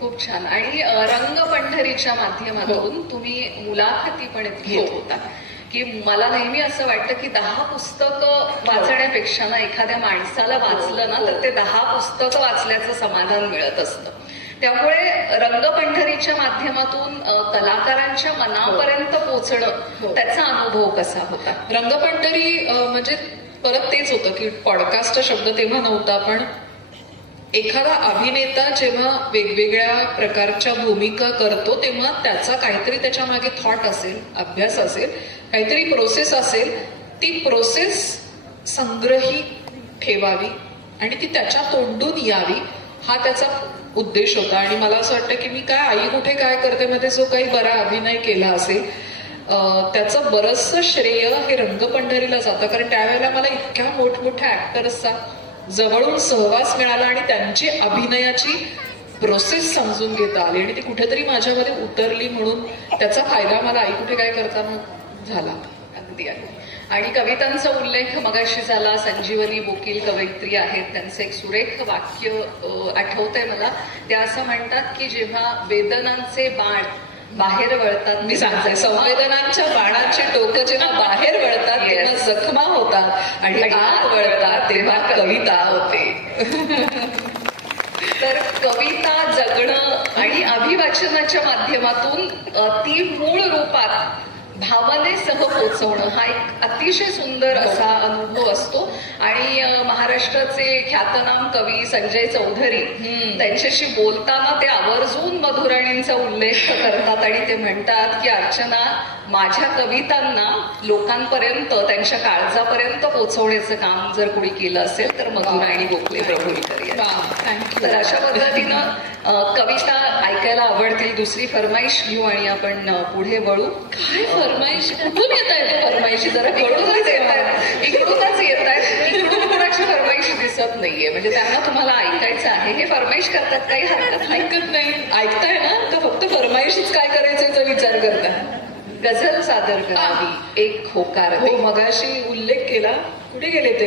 खूप छान. आणि रंगपंढरीच्या माध्यमातून तुम्ही मुलाखती पण घेत होता की मला नेहमी असं वाटतं की 10 पुस्तकं वाचण्यापेक्षा ना एखाद्या माणसाला वाचलं ना तर ते 10 पुस्तकं वाचल्याचं समाधान मिळत असतं. त्यामुळे रंगपंढरीच्या माध्यमातून कलाकारांच्या मनापर्यंत पोहोचणं, त्याचा अनुभव कसा होता? रंगपंढरी म्हणजे परत तेच होतं की पॉडकास्ट शब्द तेव्हा नव्हता, पण एखादा अभिनेता जेव्हा वेगवेगळ्या प्रकारच्या भूमिका करतो तेव्हा त्याचा काहीतरी त्याच्या मागे थॉट असेल, अभ्यास असेल, काहीतरी प्रोसेस असेल. ती प्रोसेस संग्रहित ठेवावी आणि ती त्याच्या तोंडून यावी, हा त्याचा उद्देश होता. आणि मला असं वाटतं की मी काय आई कुठे काय करते मध्ये जो काही बरा अभिनय केला असेल त्याचं बरंचसं श्रेय हे रंगपंढरीला जातं. कारण त्यावेळेला मला इतक्या मोठमोठ्या ऍक्टर्सचा जवळून सहवास मिळाला आणि त्यांची अभिनयाची प्रोसेस समजून घेता आली आणि ती कुठेतरी माझ्यामध्ये उतरली, म्हणून त्याचा फायदा मला आई कुठे काय करताना झाला. अगदी आहे. आणि कवितांचा उल्लेख मगाशी झाला. संजीवनी बोकील कवयित्री आहेत, त्यांचं एक सुरेख वाक्य आठवतंय मला. त्या असं म्हणतात की जेव्हा वेदनांचे बाण बाहेर वळतात, मी सांगते, संवेदनांच्या बाणाची टोकं जेव्हा बाहेर वळतात तेव्हा जखमा होतात आणि आत वळतात तेव्हा कविता होते. तर कविता जगणं आणि अभिवाचनाच्या माध्यमातून ती मूळ रूपात भावनेसह पोचवणं हा एक अतिशय सुंदर असा अनुभव असतो. आणि महाराष्ट्राचे ख्यातनाम कवी संजय चौधरी त्यांच्याशी बोलताना ते आवर्जून मधुराणींचा उल्लेख करतात आणि ते म्हणतात की अर्चना, माझ्या कवितांना लोकांपर्यंत, त्यांच्या काळजापर्यंत पोहोचवण्याचं काम जर कोणी केलं असेल तर मधुराणी गोखले प्रभुरीकर यांनी. तर अशा पद्धतीनं कविता ऐकायला आवडतील. दुसरी फरमाईश घेऊ आणि आपण पुढे वळू. काय फरमाईश कुठून येत आहे? फरमाईशी जरा इकडूनच येत आहेत, इकडूनच येत आहेत. इकडून कोणाची फरमाईश दिसत नाहीये, म्हणजे त्यांना तुम्हाला ऐकायचं आहे. हे फरमाईश करतात, काही हरकत नाही. ऐकत नाही. ऐकताय ना, तर फक्त फरमाईशीच काय करायचं याचा विचार करताय. गझल सादर करावी, एक होकार दे. हो, मगाशी उल्लेख केला. कुठे गेले ते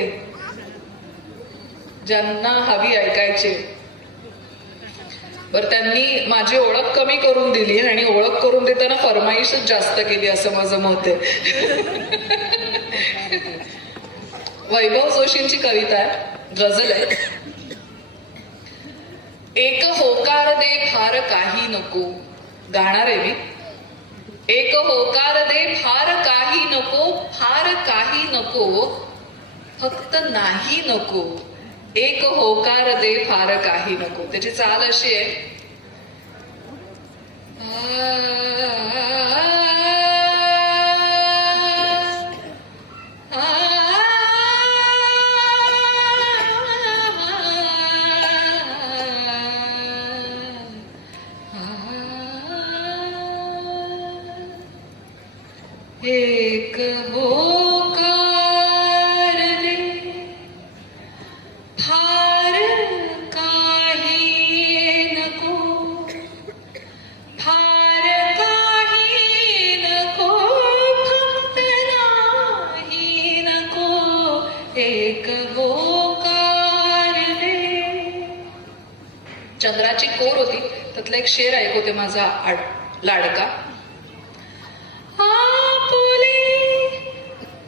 ज्यांना हवी ऐकायचे? बरं, त्यांनी माझी ओळख कमी करून दिली आणि ओळख करून देताना फरमाईशच जास्त केली असं माझं मत आहे. वैभव जोशींची कविता आहे, गझल आहे. एक होकार दे फार काही नको. गाणार आहे मी. एक होकार दे फार काही नको, फार काही नको, फक्त नाही नको. एक होकार दे फार काही नको. त्याची चाल अशी आहे, एक होकार दे फार काही नको, फार काही नको, फक्त नाही नको. एक होकार दे. चंद्राची कोर होती, त्यातला एक शेर ऐकवते माझा लाडका.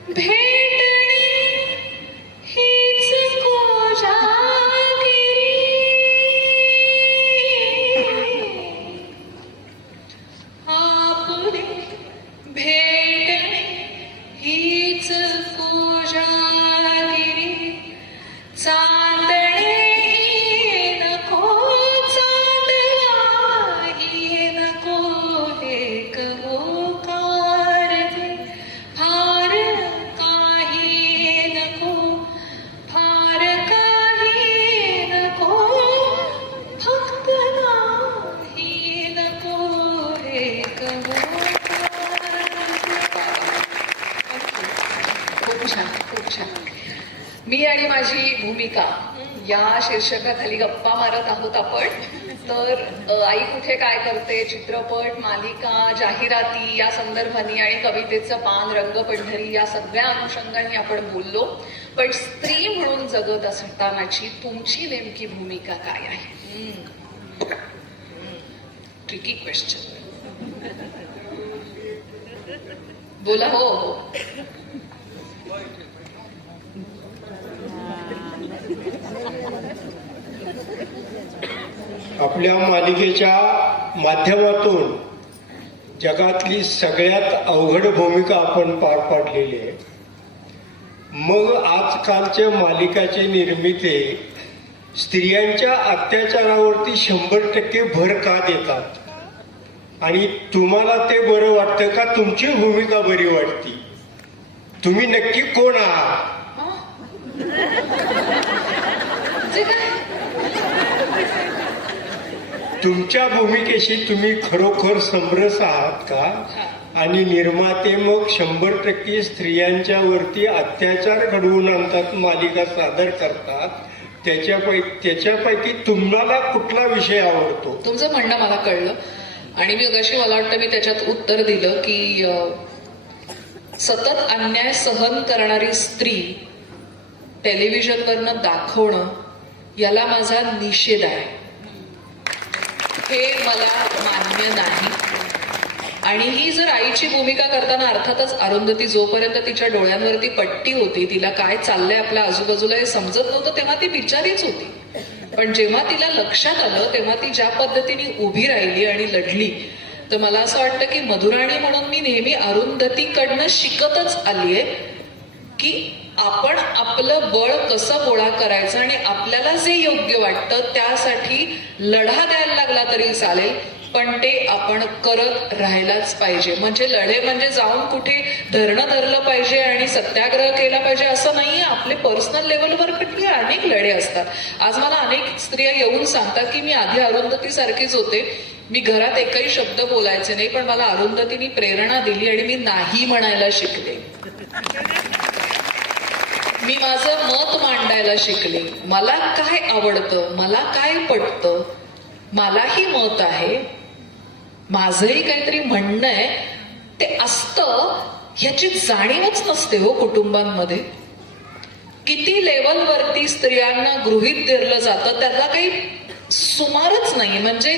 भेटणी हीच कोजागिरी, आपुले भेटणी हीच कोजागिरी. चांदणे नको, चांदणी नको. एक होकार दे फार काही नको, फार काही नको, फक्त नाही नको. एक खूप छान, खूप छान. मी आणि माझी भूमिका या शीर्षकाखाली गप्पा मारत आहोत आपण. तर आई कुठे काय करते, चित्रपट, मालिका, जाहिराती या संदर्भाने आणि कवितेचं पान, रंगपंढरी या सगळ्या अनुषंगाने आपण बोललो. पण स्त्री म्हणून जगत असतानाची तुमची नेमकी भूमिका काय आहे? Tricky question. बोला. हो हो. आपल्या मालिकेच्या माध्यमातून जगातली सगळ्यात अवघड भूमिका आपण पार पाडलेली आहे. मग आजकालच्या मालिकाचे निर्माते स्त्रियांच्या अत्याचारावरती 100% भर का देतात? आणि तुम्हाला ते बरं वाटतं का तुमची भूमिका बरी वाटती? तुम्ही नक्की कोण आहात? जे काय तुमच्या भूमिकेशी तुम्ही खरोखर समरस आहात का? आणि निर्माते मग 100% स्त्रियांच्या वरती अत्याचार घडवून आणतात, मालिका सादर करतात. त्याच्यापैकी तुम्हाला कुठला विषय आवडतो? तुमचं म्हणणं मला कळलं आणि मी अशी मला वाटतं मी त्याच्यात उत्तर दिलं की सतत अन्याय सहन करणारी स्त्री टेलिव्हिजनवरनं दाखवणं याला माझा निषेध आहे. हे मला मान्य नाही. आणि ही जर आईची भूमिका करताना अर्थातच अरुंधती जोपर्यंत तिच्या डोळ्यांवरती पट्टी होती, तिला काय चाललंय आपल्या आजूबाजूला हे समजत नव्हतं, तेव्हा ती बिचारीच होती. पण जेव्हा तिला लक्षात आलं तेव्हा ती ज्या पद्धतीने उभी राहिली आणि लढली, तर मला असं वाटतं की मधुराणी म्हणून मी नेहमी अरुंधतीकडनं शिकतच आलीये की आपण आपलं बळ कसं गोळा करायचं आणि आपल्याला जे योग्य वाटतं त्यासाठी लढा द्यायला लागला तरी चालेल, पण ते आपण करत राहायलाच पाहिजे. म्हणजे लढे म्हणजे जाऊन कुठे धरणं धरलं पाहिजे आणि सत्याग्रह केला पाहिजे असं नाहीये. आपले पर्सनल लेवलवर पण अनेक लढे असतात. आज मला अनेक स्त्रिया येऊन सांगतात की मी आधी अरुंधती सारखीच होते, मी घरात एकही शब्द बोलायचे नाही, पण मला अरुंधतीने प्रेरणा दिली आणि मी नाही म्हणायला शिकले. मी माझं मत मांडायला शिकले. मला काय आवडतं, मला काय पटतं, मलाही मत आहे, माझंही काहीतरी म्हणणं आहे, ते असतं ह्याची जाणीवच नसते हो कुटुंबांमध्ये. किती लेवलवरती स्त्रियांना गृहीत धरलं जातं त्याला काही सुमारच नाही. म्हणजे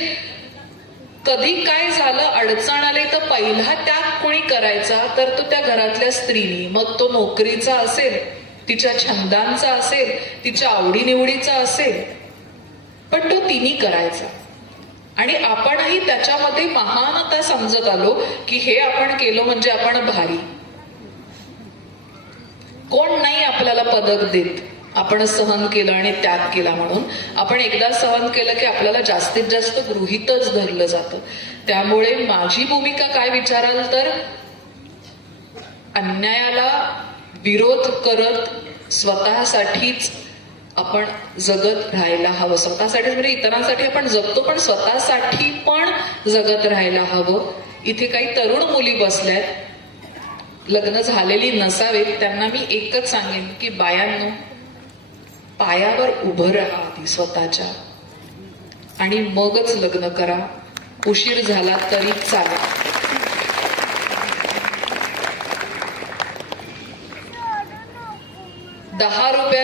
कधी काय झालं, अडचण आली तर पहिला त्याग कोणी करायचा तर तो त्या घरातल्या स्त्रीनी. मग तो नोकरीचा असेल, तिच्या छंदांचा असेल, तिच्या आवडीनिवडीचा असेल, पण तो तिने करायचा. आणि आपणही त्याच्यामध्ये महानता समजत आलो की हे आपण केलं म्हणजे आपण भारी. कोण नाही आपल्याला पदक देत आपण सहन केलं आणि त्याग केला म्हणून. आपण एकदा सहन केलं की आपल्याला जास्तीत जास्त गृहीतच धरलं जातं. त्यामुळे माझी भूमिका काय विचाराल तर अन्यायाला विरोध करत स्वतःसाठीच आपण जगत राहायला हवं. स्वतःसाठीच म्हणजे इतरांसाठी आपण जगतो, पण स्वतःसाठी पण जगत राहायला हवं. इथे काही तरुण मुली बसल्यात, लग्न झालेली नसावेत, त्यांना मी एकच सांगेन की बायांनो, पायावर उभं राहा आधी स्वतःच्या आणि मगच लग्न करा. उशीर झाला तरी चालेल. ₹10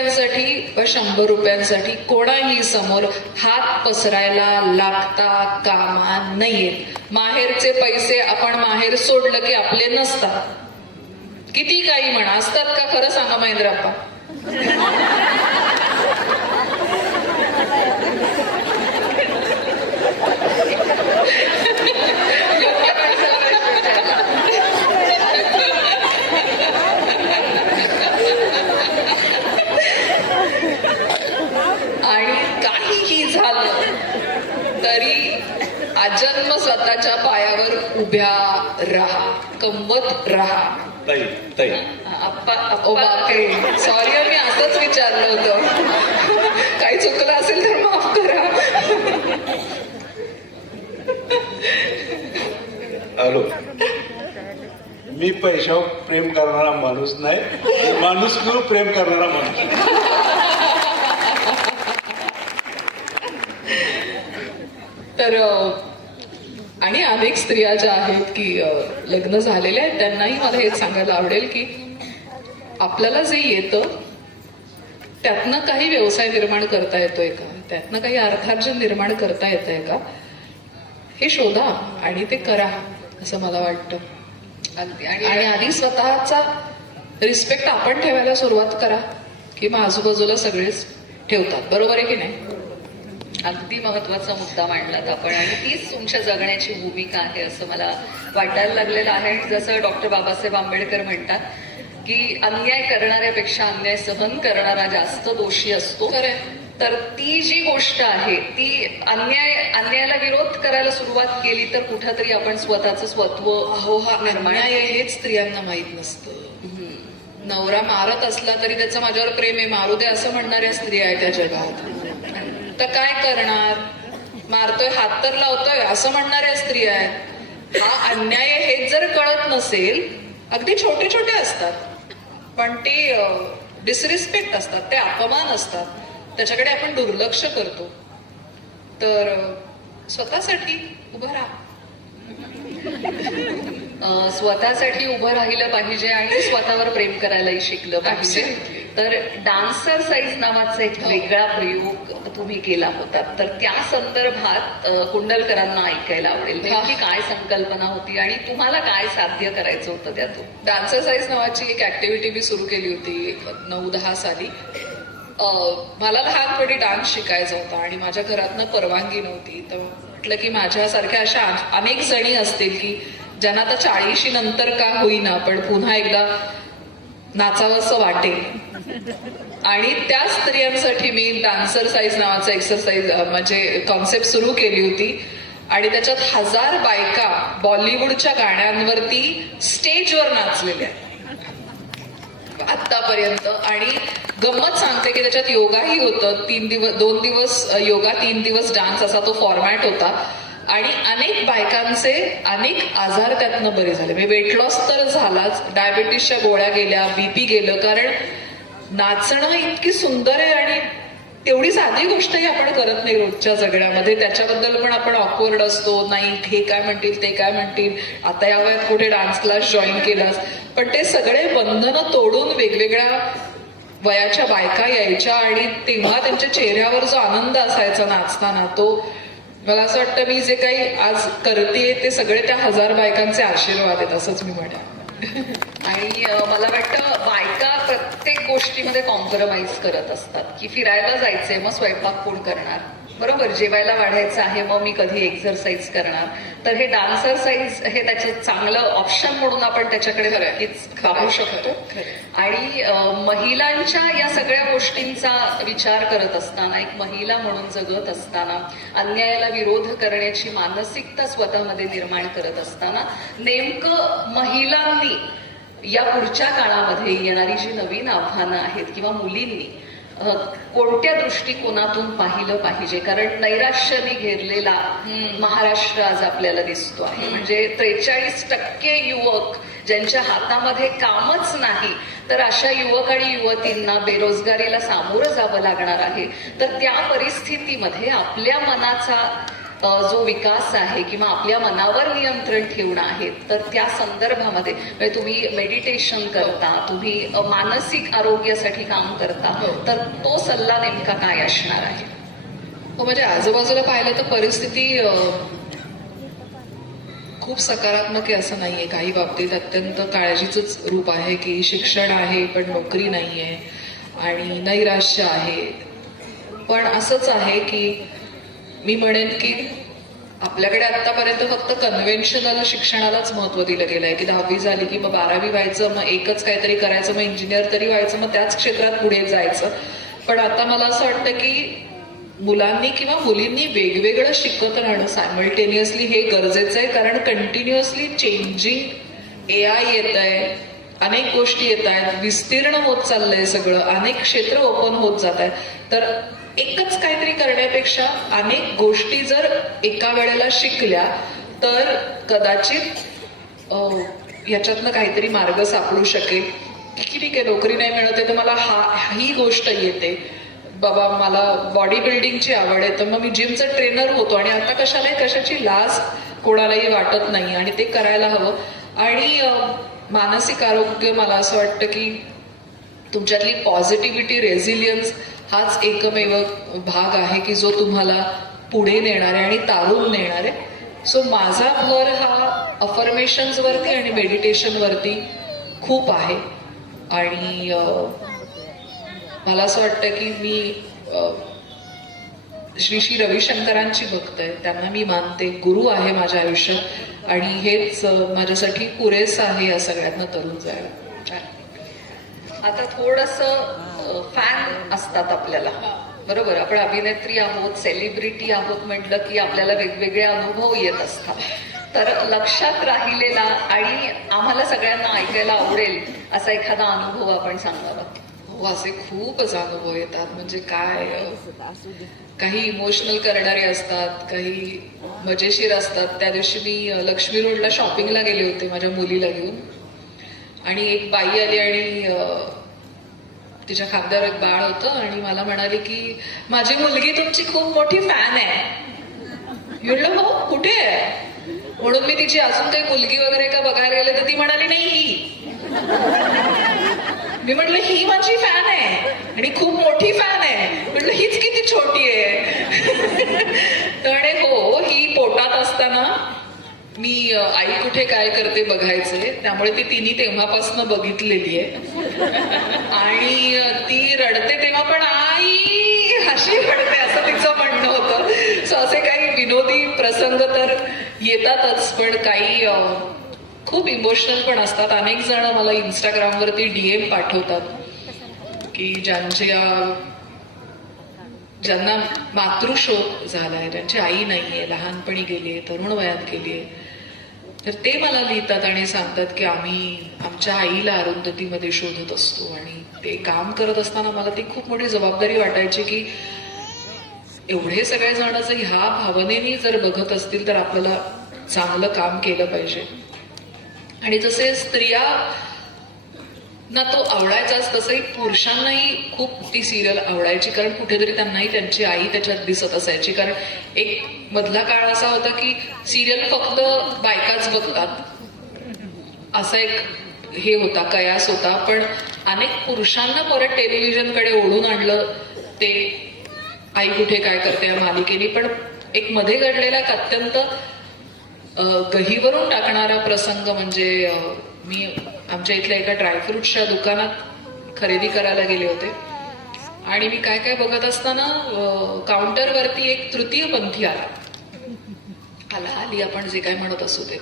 व ₹100 कोणाही समोर हात पसरायला लागता कामा नयेत. माहेरचे पैसे आपण माहेर सोडलं की आपले नसतात. किती काही म्हणा, असतात का? खरं सांगा महेंद्रप्पा. आणि काहीही झालं तरी आजन्म स्वतःच्या पायावर उभ्या राहा, कमवत राहा. सॉरी, मी असंच विचारलं होतं. काही चुकलं असेल तर माफ करा. हॅलो, मी पैशावर प्रेम करणारा माणूस नाही, माणूस किंवा प्रेम करणारा माणूस. तर आणि अनेक स्त्रिया ज्या आहेत की लग्न झालेल्या आहेत, त्यांनाही मला हेच सांगायला आवडेल की आपल्याला जे येतं त्यातनं काही व्यवसाय निर्माण करता येतोय का, त्यातनं काही अर्थार्जन निर्माण करता येतंय का, हे शोधा आणि ते करा असं मला वाटतं. आणि आधी स्वतःचा रिस्पेक्ट आपण ठेवायला सुरुवात करा की मग आजूबाजूला सगळेच ठेवतात. बरोबर आहे की नाही? अगदी महत्वाचा मुद्दा मांडलात आपण आणि तीच तुमच्या जगण्याची भूमिका आहे असं मला वाटायला लागलेलं आहे. आणि जसं डॉक्टर बाबासाहेब आंबेडकर म्हणतात की अन्याय करणाऱ्यापेक्षा अन्याय सहन करणारा जास्त दोषी असतो. खरंय. तर ती जी गोष्ट आहे ती अन्यायाला विरोध करायला सुरुवात केली तर कुठंतरी आपण स्वतःचं स्वत्व अहो हा निर्माण अन्याय आहे हेच स्त्रियांना माहित नसतं. नवरा मारत असला तरी त्याचं माझ्यावर प्रेम आहे, मारू दे असं म्हणणाऱ्या स्त्रिया आहेत त्या जगात. तर काय करणार, मारतोय हात तर लावतोय असं म्हणणाऱ्या स्त्रिया आहेत. हा अन्याय आहे हेच जर कळत नसेल, अगदी छोटे छोटे असतात पण ते डिसरिस्पेक्ट असतात, ते अपमान असतात, त्याच्याकडे आपण दुर्लक्ष करतो. तर स्वतःसाठी उभं राहा. स्वतःसाठी उभं राहिलं पाहिजे आणि स्वतःवर प्रेम करायलाही शिकलं पाहिजे. Absolutely. तर डान्सर साईज नावाचा एक वेगळा प्रयोग तुम्ही केला होता, तर त्या संदर्भात कुंडलकरांना ऐकायला आवडेल. नेमकी काय संकल्पना होती आणि तुम्हाला काय साध्य करायचं होतं त्यातून? डान्सर साईज नावाची एक ऍक्टिव्हिटी मी सुरू केली होती 9-10 साली. मला लहानपणी डान्स शिकायचा होता आणि माझ्या घरातनं परवानगी नव्हती. तर म्हटलं की माझ्यासारख्या अशा अनेक जणी असतील की ज्यांना आता 40 नंतर का होईना पण पुन्हा एकदा नाचावंसं वाटेल. आणि त्या स्त्रियांसाठी मी डान्सर साईज नावाचं एक्सरसाइज म्हणजे कॉन्सेप्ट सुरू केली होती. आणि त्याच्यात 1000 बायका बॉलिवूडच्या गाण्यांवरती स्टेजवर नाचलेल्या आतापर्यंत. आणि गंमत सांगते की त्याच्यात योगाही होतं. 2 दिवस योगा, 3 दिवस डान्स असा तो फॉर्मॅट होता. आणि अनेक बायकांचे अनेक आजार त्यातनं बरे झाले. म्हणजे वेट लॉस तर झालाच, डायबिटीसच्या गोळ्या गेल्या, बीपी गेलं. कारण नाचणं इतकी सुंदर आहे आणि तेवढी साधी गोष्टही आपण करत नाही रोजच्या जगण्यामध्ये. त्याच्याबद्दल पण आपण ऑकवर्ड असतो, नाही हे काय म्हणतील ते काय म्हणतील, आता या वयात कुठे डान्स क्लास जॉईन केलास. पण ते सगळे बंधनं तोडून वेगवेगळ्या वयाच्या बायका यायच्या आणि तेव्हा त्यांच्या चेहऱ्यावर जो आनंद असायचा नाचताना, तो मला असं वाटतं मी जे काही आज करते ते सगळे त्या 1000 बायकांचे आशीर्वाद आहेत असंच मी म्हणेन. आणि मला वाटतं बायका प्रत्येक गोष्टीमध्ये कॉम्प्रोमाइज करत असतात की फिरायला जायचंय मग स्वयंपाक कोण करणार, बरोबर, जेवायला वाढायचं आहे मग मी कधी एक्सरसाइज करणार. तर हे डान्सर साईज हे त्याचं चांगलं ऑप्शन म्हणून आपण त्याच्याकडे नक्कीच पाहू शकतो. आणि महिलांच्या या सगळ्या गोष्टींचा विचार करत असताना, एक महिला म्हणून जगत असताना, अन्यायाला विरोध करण्याची मानसिकता स्वतःमध्ये निर्माण करत असताना, नेमकं महिलांनी या पुढच्या काळामध्ये येणारी जी नवीन आव्हानं आहेत किंवा मुलींनी कोणत्या दृष्टिकोनातून पाहिलं पाहिजे. कारण नैराश्याने घेरलेला महाराष्ट्र आज आपल्याला दिसतो आहे. म्हणजे 43% युवक ज्यांच्या हातामध्ये कामच नाही, तर अशा युवक आणि युवतींना बेरोजगारीला सामोरं जावं लागणार आहे. तर त्या परिस्थितीमध्ये आपल्या मनाचा जो विकास आहे किंवा आपल्या मनावर नियंत्रण ठेवणं आहे, तर त्या संदर्भामध्ये म्हणजे तुम्ही मेडिटेशन करता, तुम्ही मानसिक आरोग्यासाठी काम करता, तर तो सल्ला नेमका काय असणार आहे? हो, म्हणजे आजूबाजूला पाहिलं तर परिस्थिती खूप सकारात्मक आहे असं नाहीये. काही बाबतीत अत्यंत काळजीचंच रूप आहे की शिक्षण आहे पण नोकरी नाहीये आणि नैराश्य आहे. पण असंच आहे की मी म्हणेन की आपल्याकडे आतापर्यंत फक्त कन्व्हेन्शनल शिक्षणालाच महत्व दिलं गेलं आहे की 10वी झाली की मग 12वी व्हायचं, मग एकच काहीतरी करायचं, मग इंजिनियर तरी व्हायचं, मग त्याच क्षेत्रात पुढे जायचं. पण आता मला असं वाटतं की मुलांनी किंवा मुलींनी वेगवेगळं शिकत राहणं सायमल्टेनियसली हे गरजेचं आहे. कारण कंटिन्युअसली चेंजिंग AI येत आहे, अनेक गोष्टी येत आहेत, विस्तीर्ण होत चाललंय सगळं, अनेक क्षेत्र ओपन होत जात आहेत. तर एकच काहीतरी करण्यापेक्षा अनेक गोष्टी जर एका वेळेला शिकल्या तर कदाचित ह्याच्यातनं काहीतरी मार्ग सापडू शकेल. की ठीक आहे, नोकरी नाही मिळते तर मला ही गोष्ट येते, बाबा मला बॉडी बिल्डिंगची आवड आहे तर मग मी जिमचा ट्रेनर होतो आणि आता कशाची लाज कोणालाही वाटत नाही आणि ते करायला हवं. आणि मानसिक आरोग्य, मला असं वाटतं की तुमच्यातली पॉझिटिव्हिटी, रेझिलियन्स हाच एकमेव भाग आहे की जो तुम्हाला पुढे नेणार आहे आणि तारून नेणार आहे. सो माझा भर हा अफर्मेशन्स वरती आणि मेडिटेशन वरती खूप आहे. आणि मला असं वाटतं की मी श्री श्री रविशंकरांची भक्त आहे, त्यांना मी मानते, गुरु आहे माझ्या आयुष्यात आणि हेच माझ्यासाठी पुरेसं आहे या सगळ्यांना तरुण जायला. आता थोडस फॅन असतात आपल्याला, बरोबर? आपण अभिनेत्री आहोत, सेलिब्रिटी आहोत म्हटलं की आपल्याला वेगवेगळे अनुभव येत असतात. तर लक्षात राहिलेला आणि आम्हाला सगळ्यांना ऐकायला आवडेल असा एखादा अनुभव आपण सांगावा. हो, असे खूपच अनुभव येतात. म्हणजे काय, काही इमोशनल करणारे असतात, काही मजेशीर असतात. त्या दिवशी मी लक्ष्मी रोडला शॉपिंगला गेले होते माझ्या मुलीला घेऊन, आणि एक बाई आली आणि तिच्या खांद्यावर एक बाळ होतं आणि मला म्हणाली की माझी मुलगी तुमची खूप मोठी फॅन आहे. म्हटलं हो, कुठे आहे? म्हणून मी तिची अजून काही मुलगी वगैरे का बघायला गेले तर ती म्हणाली नाही ही. मी म्हटलं ही माझी फॅन आहे आणि खूप मोठी फॅन आहे. म्हटलं हीच किती छोटी आहे. तर हो, ही पोटात असताना मी आई कुठे काय करते बघायचे, त्यामुळे ती तिने तेव्हापासून बघितलेली आहे. आणि ती रडते तेव्हा पण आई अशी रडते असं तिचं म्हणणं होतं. सो असे काही विनोदी प्रसंग तर येतातच, पण काही खूप इमोशनल पण असतात. अनेक जण मला इंस्टाग्रामवरती DM पाठवतात की ज्यांना मातृशोक झालाय, ज्यांची आई नाहीये, लहानपणी गेलीये, तरुण वयात गेलीये, तर ते मला लिहितात आणि सांगतात की आम्ही आमच्या आईला अरुंधतीमध्ये शोधत असतो. आणि ते काम करत असताना मला ती खूप मोठी जबाबदारी वाटायची की एवढे सगळे जण जर ह्या भावनेनी जर बघत असतील तर आपल्याला चांगलं काम केलं पाहिजे. आणि जसे स्त्रिया ना तो आवडायचाच, तसंही पुरुषांनाही खूप ती सिरियल आवडायची, कारण कुठेतरी त्यांनाही त्यांची आई त्याच्यात दिसत असायची. कारण एक मधला काळ असा होता की सिरियल फक्त बायकाच बघतात असा एक हे होता, कयास होता. पण अनेक पुरुषांना परत टेलिव्हिजनकडे ओढून आणलं ते आई कुठे काय करते या मालिकेने. पण एक मध्ये घडलेला एक अत्यंत गहीवरून टाकणारा प्रसंग म्हणजे मी आमच्या इथल्या एका ड्रायफ्रुट्सच्या दुकानात खरेदी करायला गेले होते आणि मी काय काय बघत असताना काउंटरवरती एक तृतीयपंथी आली आपण जे काय म्हणत असू ते,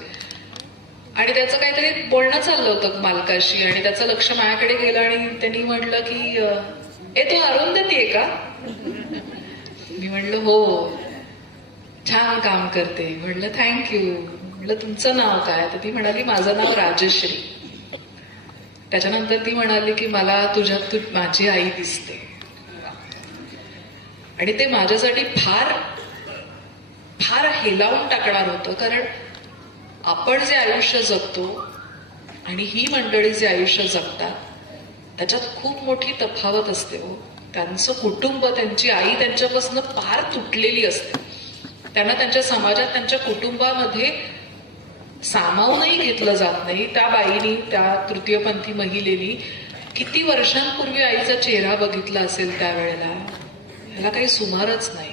आणि त्याचं काहीतरी बोलणं चाललं होतं मालकाशी आणि त्याचं लक्ष माझ्याकडे गेलं आणि त्यांनी म्हटलं की तू अरुंधती आहे का? मी म्हणलं हो, छान काम करते. म्हटलं थँक्यू. म्हटलं तुमचं नाव काय? तर ती म्हणाली माझं नाव राजश्री. त्याच्यानंतर ती म्हणाली की मला तुझ्यात तू माझी आई दिसते. आणि ते माझ्यासाठी फार फार हेलावून टाकणार होतं, कारण आपण जे आयुष्य जगतो आणि ही मंडळी जे आयुष्य जगतात त्याच्यात खूप मोठी तफावत असते हो. त्यांचं कुटुंब, त्यांची आई त्यांच्यापासून फार तुटलेली असते. त्यांना त्यांच्या समाजात, त्यांच्या कुटुंबामध्ये सामावूनही घेतलं जात नाही. त्या बाईनी, त्या तृतीयपंथी महिलेनी किती वर्षांपूर्वी आईचा चेहरा बघितला असेल त्यावेळेला, ह्याला काही सुमारच नाही.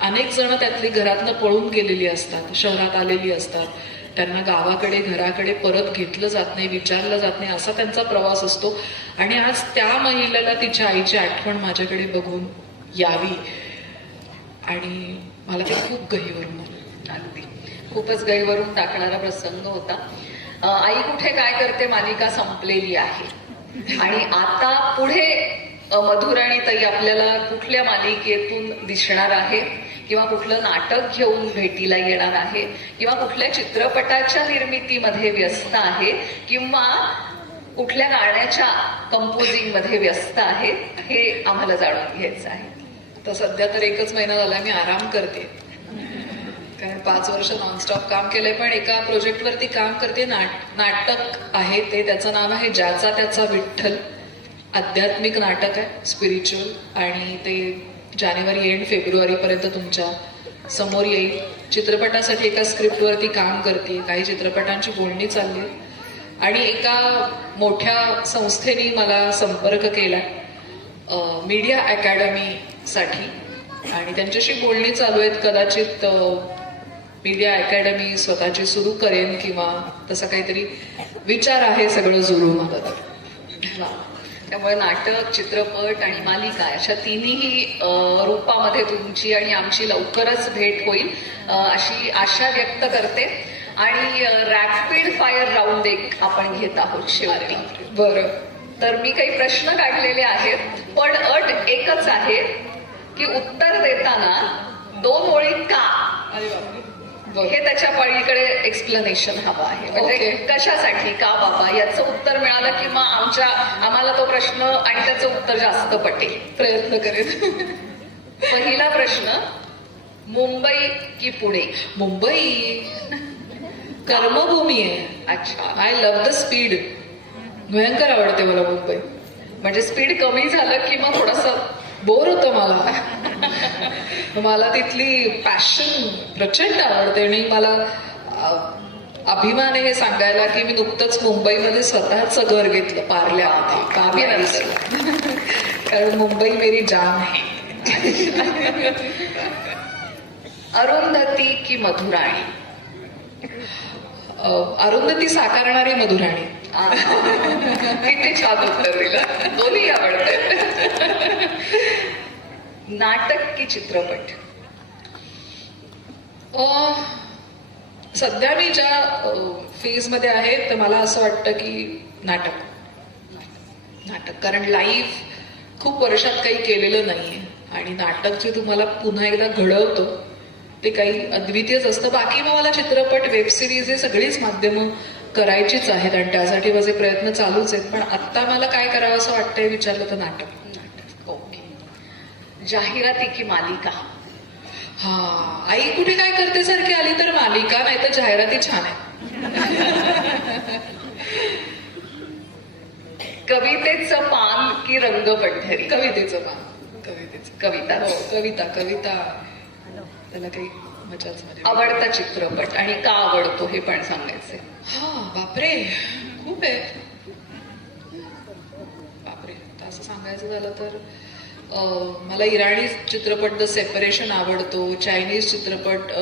अनेक जण त्यातली घरातनं पळून गेलेली असतात, शहरात आलेली असतात, त्यांना गावाकडे घराकडे परत घेतलं जात नाही, विचारलं जात नाही, असा त्यांचा प्रवास असतो. आणि आज त्या महिलेला तिच्या आईची आठवण माझ्याकडे बघून यावी आणि मला ते खूप गहिवरून आलं. अगदी खूपच गैवरून टाकणारा प्रसंग होता. आई कुठे काय करते मालिका संपलेली आहे आणि आता पुढे मधुराणी ताई आपल्याला कुठल्या मालिकेतून दिसणार आहे किंवा कुठलं नाटक घेऊन भेटीला येणार आहे किंवा कुठल्या चित्रपटाच्या निर्मितीमध्ये व्यस्त आहे किंवा कुठल्या गाण्याच्या कंपोजिंग मध्ये व्यस्त आहे, हे आम्हाला जाणून घ्यायचं आहे. तर सध्या तर 1च महिना झाला मी आराम करते, कारण 5 वर्ष नॉनस्टॉप काम केलंय. पण एका प्रोजेक्टवरती काम करते, नाटक आहे ते, त्याचं नाव आहे ज्याचा त्याचा विठ्ठल. आध्यात्मिक नाटक आहे, स्पिरिच्युअल, आणि ते जानेवारी एंड फेब्रुवारीपर्यंत तुमच्या समोर येईल. चित्रपटासाठी एका स्क्रिप्टवरती काम करते, काही चित्रपटांची बोलणी चालली आहे आणि एका मोठ्या संस्थेने मला संपर्क केला मीडिया अकॅडमीसाठी आणि त्यांच्याशी बोलणी चालू आहेत. कदाचित मीडिया अकॅडमी स्वतःची सुरू करेन किंवा तसा काहीतरी विचार आहे, सगळं जुळून आलं तर. त्यामुळे नाटक, चित्रपट आणि मालिका अशा तिन्ही रूपामध्ये तुमची आणि आमची लवकरच भेट होईल अशी आशा व्यक्त करते. आणि रॅपिड फायर राऊंड एक आपण घेत आहोत शेवटी. बरं. तर मी काही प्रश्न काढलेले आहेत, पण अट एकच आहे की उत्तर देताना 2 ओळी का हे त्याच्या पलीकडे एक्सप्लेनेशन हवं आहे. म्हणजे Okay. कशासाठी, का बाबा, याचं उत्तर मिळालं की मग आम्हाला तो प्रश्न आणि त्याचं उत्तर जास्त पटेल. प्रयत्न करेन. पहिला प्रश्न, मुंबई की पुणे? मुंबई कर्मभूमी आहे. अच्छा, आय लव्ह द स्पीड. भयंकर आवडते मला मुंबई. म्हणजे स्पीड कमी झालं की मग थोडंसं बोर होतं मला. मला तिथली पॅशन प्रचंड आवडते आणि मला अभिमान आहे हे सांगायला की मी नुकतंच मुंबईमध्ये स्वतःचं घर घेतलं पार्ल्यामध्ये. अभिनंदन. कारण मुंबई मेरी जान आहे. अरुंधती की मधुराणी? अरुंधती साकारणारी मधुराणी. किती छान उत्तर दिलं, दोन्ही आवडत. नाटक की चित्रपट? सध्या मी ज्या फेज मध्ये आहे तर मला असं वाटतं की नाटक. कारण लाईव्ह खूप वर्षात काही केलेलं नाहीये आणि नाटक जे तुम्हाला पुन्हा एकदा घडवतं ते काही अद्वितीयच असतं. बाकी मग मला चित्रपट, वेब सिरीज हे सगळीच माध्यमं करायचीच आहेत आणि त्यासाठी माझे प्रयत्न चालूच आहेत. पण आत्ता मला काय करावं असं वाटतंय विचारलं तर नाटक. ओके. जाहिराती की मालिका? हा, आई कुठे काय करते सारखी आली तर मालिका, नाही तर जाहिराती छान आहे. कवितेचं पान की रंगपंढरी? कवितेचं मान. कविता. कविता त्याला काही मजाच म्हणजे. आवडता चित्रपट आणि का आवडतो हे पण सांगायचंय. हा, बापरे, खूप आहे. बापरे, असं सांगायचं झालं तर मला इराणी चित्रपट द सेपरेशन आवडतो. चायनीज चित्रपट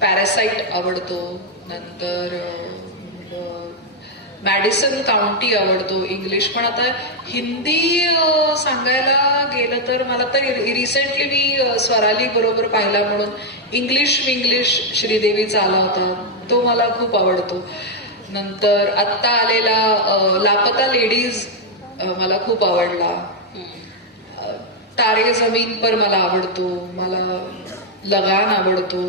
पॅरासाइट आवडतो. नंतर मॅडिसन काउंटी आवडतो. इंग्लिश. पण आता हिंदी सांगायला गेलं तर मला तर रिसेंटली मी स्वराली बरोबर पाहिला म्हणून इंग्लिश श्रीदेवीचा आला होता, तो मला खूप आवडतो. नंतर आत्ता आलेला लापता लेडीज मला खूप आवडला. तारे जमीन पर मला आवडतो. मला लगान आवडतो.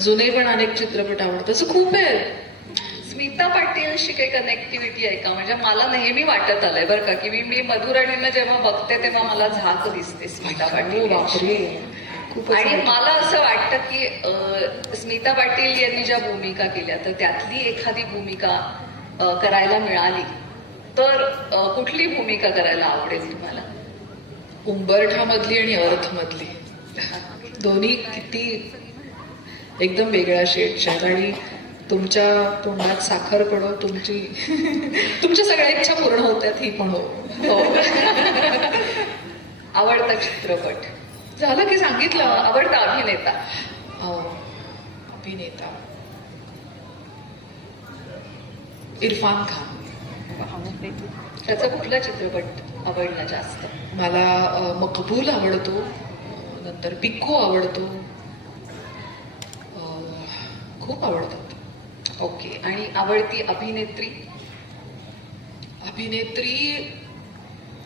जुने पण अनेक चित्रपट आवडतात. असं खूप आहे. स्मिता पाटीलशी काही कनेक्टिव्हिटी आहे का? म्हणजे मला नेहमी वाटत आलंय बरं का की मी मधुराणींना जेव्हा बघते तेव्हा मला झाक दिसते स्मिता पाटील. बापरे, खूपच आणि आवडतं. मला असं वाटतं की स्मिता पाटील यांनी ज्या भूमिका केल्या तर त्यातली एखादी भूमिका करायला मिळाली तर कुठली भूमिका करायला आवडेल तुम्हाला? उंबरठा मधली आणि अर्थ मधली दोन्ही किती एकदम वेगळ्या शेडच्या आहेत आणि तुमच्या तोंडात साखर पडो, तुमच्या सगळ्या इच्छा पूर्ण होत्यात ही पण हो. आवडता चित्रपट? झालं की सांगितलं. आवडता अभिनेता? अभिनेता इरफान खान. त्याचा कुठला चित्रपट आवडला जास्त? मला मकबूल आवडतो. नंतर पिक्को आवडतो. खूप आवडतात. ओके. आणि आवडती अभिनेत्री?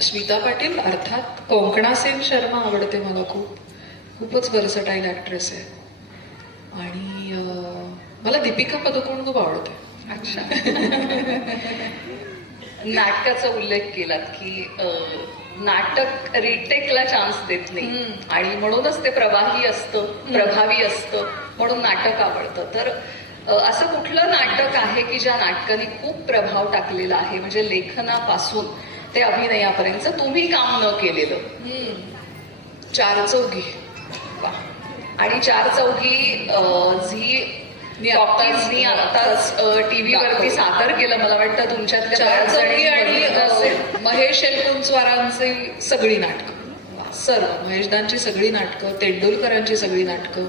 स्मिता पाटील अर्थात. कोंकणा सेन शर्मा आवडते मला खूपच व्हर्सटाईल ऍक्ट्रेस आहे. आणि मला दीपिका पदुकोण खूप आवडते. अच्छा. नाटकाचा उल्लेख केलात की नाटक रिटेकला चान्स देत नाही आणि म्हणूनच ते प्रभावी असतं म्हणून नाटक आवडतं. तर असं कुठलं नाटक आहे की ज्या नाटकाने खूप प्रभाव टाकलेला आहे, म्हणजे लेखनापासून ते अभिनयापर्यंत तुम्ही काम न केलेलं? चार चौघी. आणि चार चौघी झी आत्ताच टीव्हीवरती सादर केलं. मला वाटतं तुमच्यातल्या चार चौघी बऱ्याच आणि जणी असेल. महेश एलकुंचवारांची सगळी नाटकं, सर्व महेशदांची सगळी नाटकं, तेंडुलकरांची सगळी नाटकं,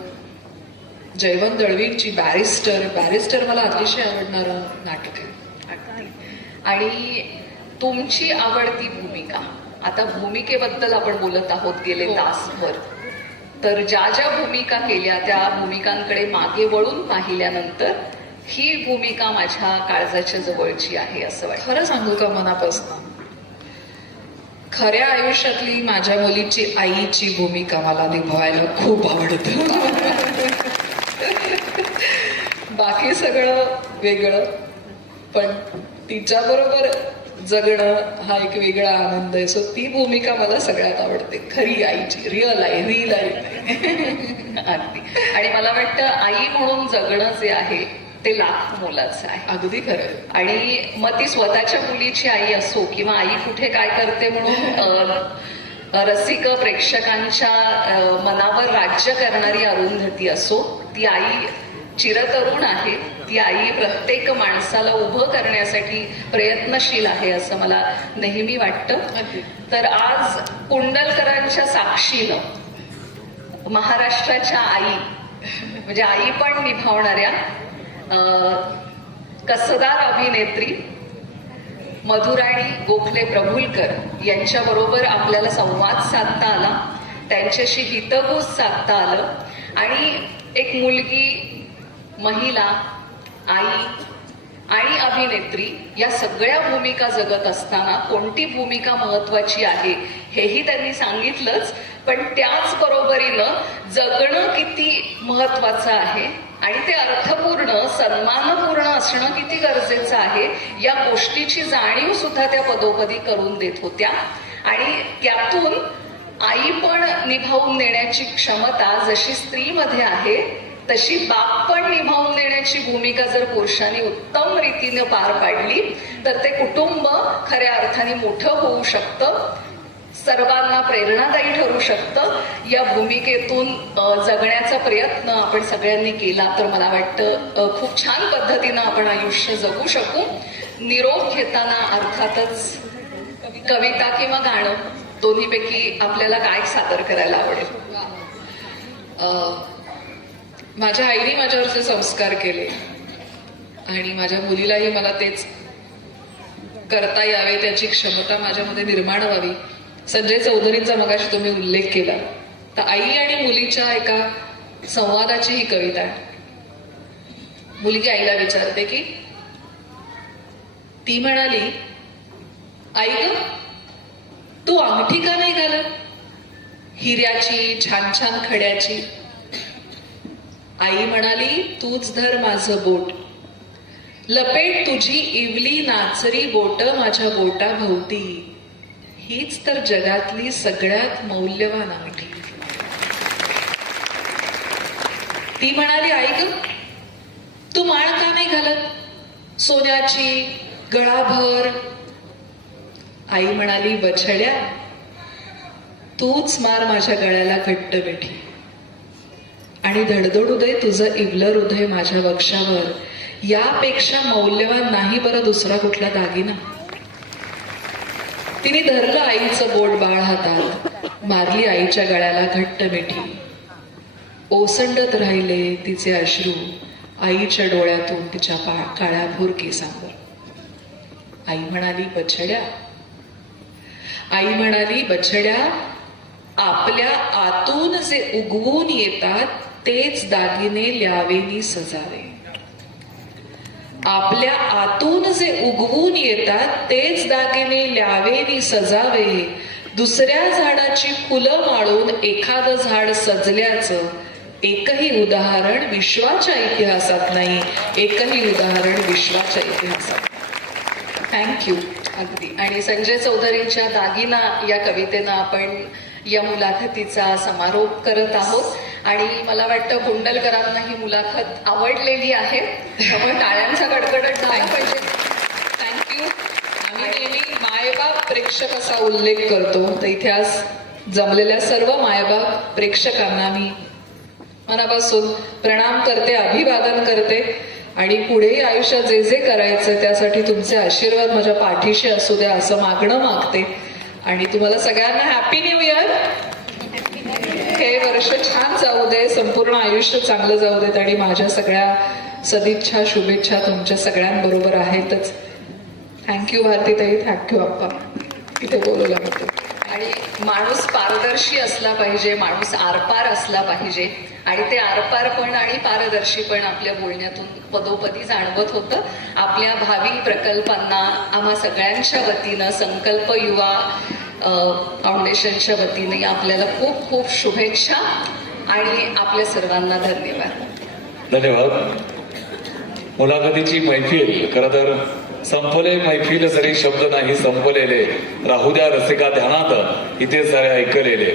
जयवंत दळवींची बॅरिस्टर मला अतिशय आवडणारं नाटक आहे. आणि तुमची आवडती भूमिका. आता भूमिकेबद्दल आपण बोलत आहोत गेले तासभर. तर ज्या ज्या भूमिका केल्या त्या भूमिकांकडे मागे वळून पाहिल्यानंतर ही भूमिका माझ्या काळजाच्या जवळची आहे असं वाटतं. खरं सांगू का मनापासून, खऱ्या आयुष्यातली माझ्या मुलीची आईची भूमिका मला निभवायला खूप आवडतं. बाकी सगळं वेगळं, पण तिच्याबरोबर जगणं हा एक वेगळा आनंद आहे. सो ती भूमिका मला सगळ्यात आवडते, खरी आईची, रिअल लाईफ. अगदी. आणि मला वाटतं आई म्हणून जगणं जे आहे ते लाख मोलाचं आहे. अगदी खरं. आणि मग ती स्वतःच्या मुलीची आई असो किंवा आई कुठे काय करते म्हणून रसिक प्रेक्षकांच्या मनावर राज्य करणारी अरुंधती असो, ती आई चिरतरुण आहे. ती आई प्रत्येक माणसाला उभं करण्यासाठी प्रयत्नशील आहे असं मला नेहमी वाटतं. तर आज कुंडलकरांच्या साक्षीनं महाराष्ट्राच्या आई म्हणजे आई पण निभावणाऱ्या कसदार अभिनेत्री मधुराणी गोखले प्रभुलकर यांच्याबरोबर आपल्याला संवाद साधता आला, त्यांच्याशी हितगुज साधता आलं. आणि एक मुलगी, महिला, आई आणि अभिनेत्री या सगळ्या भूमिका जगत असताना कोणती भूमिका महत्वाची आहे हेही त्यांनी सांगितलंच. पण त्याच बरोबरीनं जगणं किती महत्वाचं आहे आणि ते अर्थपूर्ण, सन्मानपूर्ण असणं किती गरजेचं आहे या गोष्टीची जाणीव सुद्धा त्या पदोपदी करून देत होत्या. आणि त्यातून आई पण निभावून देण्याची क्षमता जशी स्त्रीमध्ये आहे तशी बाप पण निभावून देण्याची भूमिका जर पुरुषांनी उत्तम रीतीने पार पाडली तर ते कुटुंब खऱ्या अर्थाने मोठं होऊ शकतं, सर्वांना प्रेरणादायी ठरू शकतं. या भूमिकेतून जगण्याचा प्रयत्न आपण सगळ्यांनी केला तर मला वाटतं खूप छान पद्धतीनं आपण आयुष्य जगू शकू. निरोप घेताना अर्थातच कविता किंवा गाणं दोन्हीपैकी आपल्याला काय सादर करायला आवडेल? माझ्या आईने माझ्यावरचे संस्कार केले आणि माझ्या मुलीलाही मला तेच करता यावे, त्याची क्षमता माझ्यामध्ये निर्माण व्हावी. संजय चौधरींचा मगाशी तुम्ही उल्लेख केला, तर आई आणि मुलीच्या एका संवादाची ही कविता आहे. मुलगी आईला विचारते की, ती म्हणाली, आई ग तू अंगठी का नाही घालत, हिऱ्याची, छान छान खड्याची? आई म्हणाली, तूच धर माझं बोट, लपेट तुझी इवली नाचरी बोट माझ्या बोटा भोवती, हीच तर जगातली सगळ्यात मौल्यवान अंगठी. ती म्हणाली, आई ग तू माळ का नाही घालत, सोन्याची, गळाभर? आई म्हणाली, बछड्या तूच मार माझ्या गळ्याला घट्ट मिठी आणि धडधडू दे तुझं इवलं हृदय माझ्या वक्षावर, यापेक्षा मौल्यवान नाही बरं दुसरा कुठला दागिना. तिने धरलं आईचं बोट बाळ हातात, मारली आईच्या गळ्याला घट्ट मिठी. ओसंडत राहिले तिचे अश्रू आईच्या डोळ्यातून तिच्या काळ्याभोर केसांवर. आई म्हणाली, बछड्या, आई म्हणाली, बछड्या आपल्या आतून जे उगवून येतात तेच दागिने ल्यावेनी सजावे. आपल्या आतून जे उगवून येतात तेच दागिने ल्यावेनी सजावे. दुसऱ्या झाडाची फुलं माळून एखादं झाड सजल्याचं एकही उदाहरण विश्वाच्या इतिहासात नाही, एकही उदाहरण विश्वाच्या इतिहासात. थँक्यू. अगदी. आणि संजय चौधरींच्या दागिना या कवितेनं आपण या मुलाखतीचा समारोप करत आहोत. आणि मला वाटतं कुंडलकरांना ही मुलाखत आवडलेली आहे, त्यामुळे टाळ्यांचा कडकडट झाला पाहिजे. थँक्यू. आम्ही नेहमी मायबाप प्रेक्षक असा उल्लेख करतो, तर इथे आज जमलेल्या सर्व मायबाप प्रेक्षकांना मी मनापासून प्रणाम करते, अभिवादन करते. आणि पुढेही आयुष्यात जे जे करायचं त्यासाठी तुमचे आशीर्वाद माझ्या पाठीशी असू द्या असं मागणं मागते. आणि तुम्हाला सगळ्यांना हॅपी न्यू इयर. हे वर्ष छान जाऊ दे, संपूर्ण आयुष्य चांगलं जाऊ देत. आणि माझ्या सगळ्या सदिच्छा, शुभेच्छा तुमच्या सगळ्यांबरोबर आहेतच. थँक्यू भारतीताई, थँक्यू अप्पा इथे बोलवल्याबद्दल. आणि माणूस पारदर्शी असला पाहिजे, माणूस आरपार असला पाहिजे आणि ते आरपार पण आणि पारदर्शी पण आपल्या बोलण्यातून पदोपदी जाणवत होतं. आपल्या भावी प्रकल्पांना आम्हा सगळ्यांच्या वतीनं, संकल्प युवा फाउंडेशनच्या वतीने आपल्याला खूप खूप शुभेच्छा आणि आपल्या सर्वांना धन्यवाद. धन्यवाद. मुलाखतीची मैफिल खरं तर संपले, मैफिल जरी शब्द नाही संपलेले, राहू द्या रसिका ध्यानात इथे सारे ऐकलेले.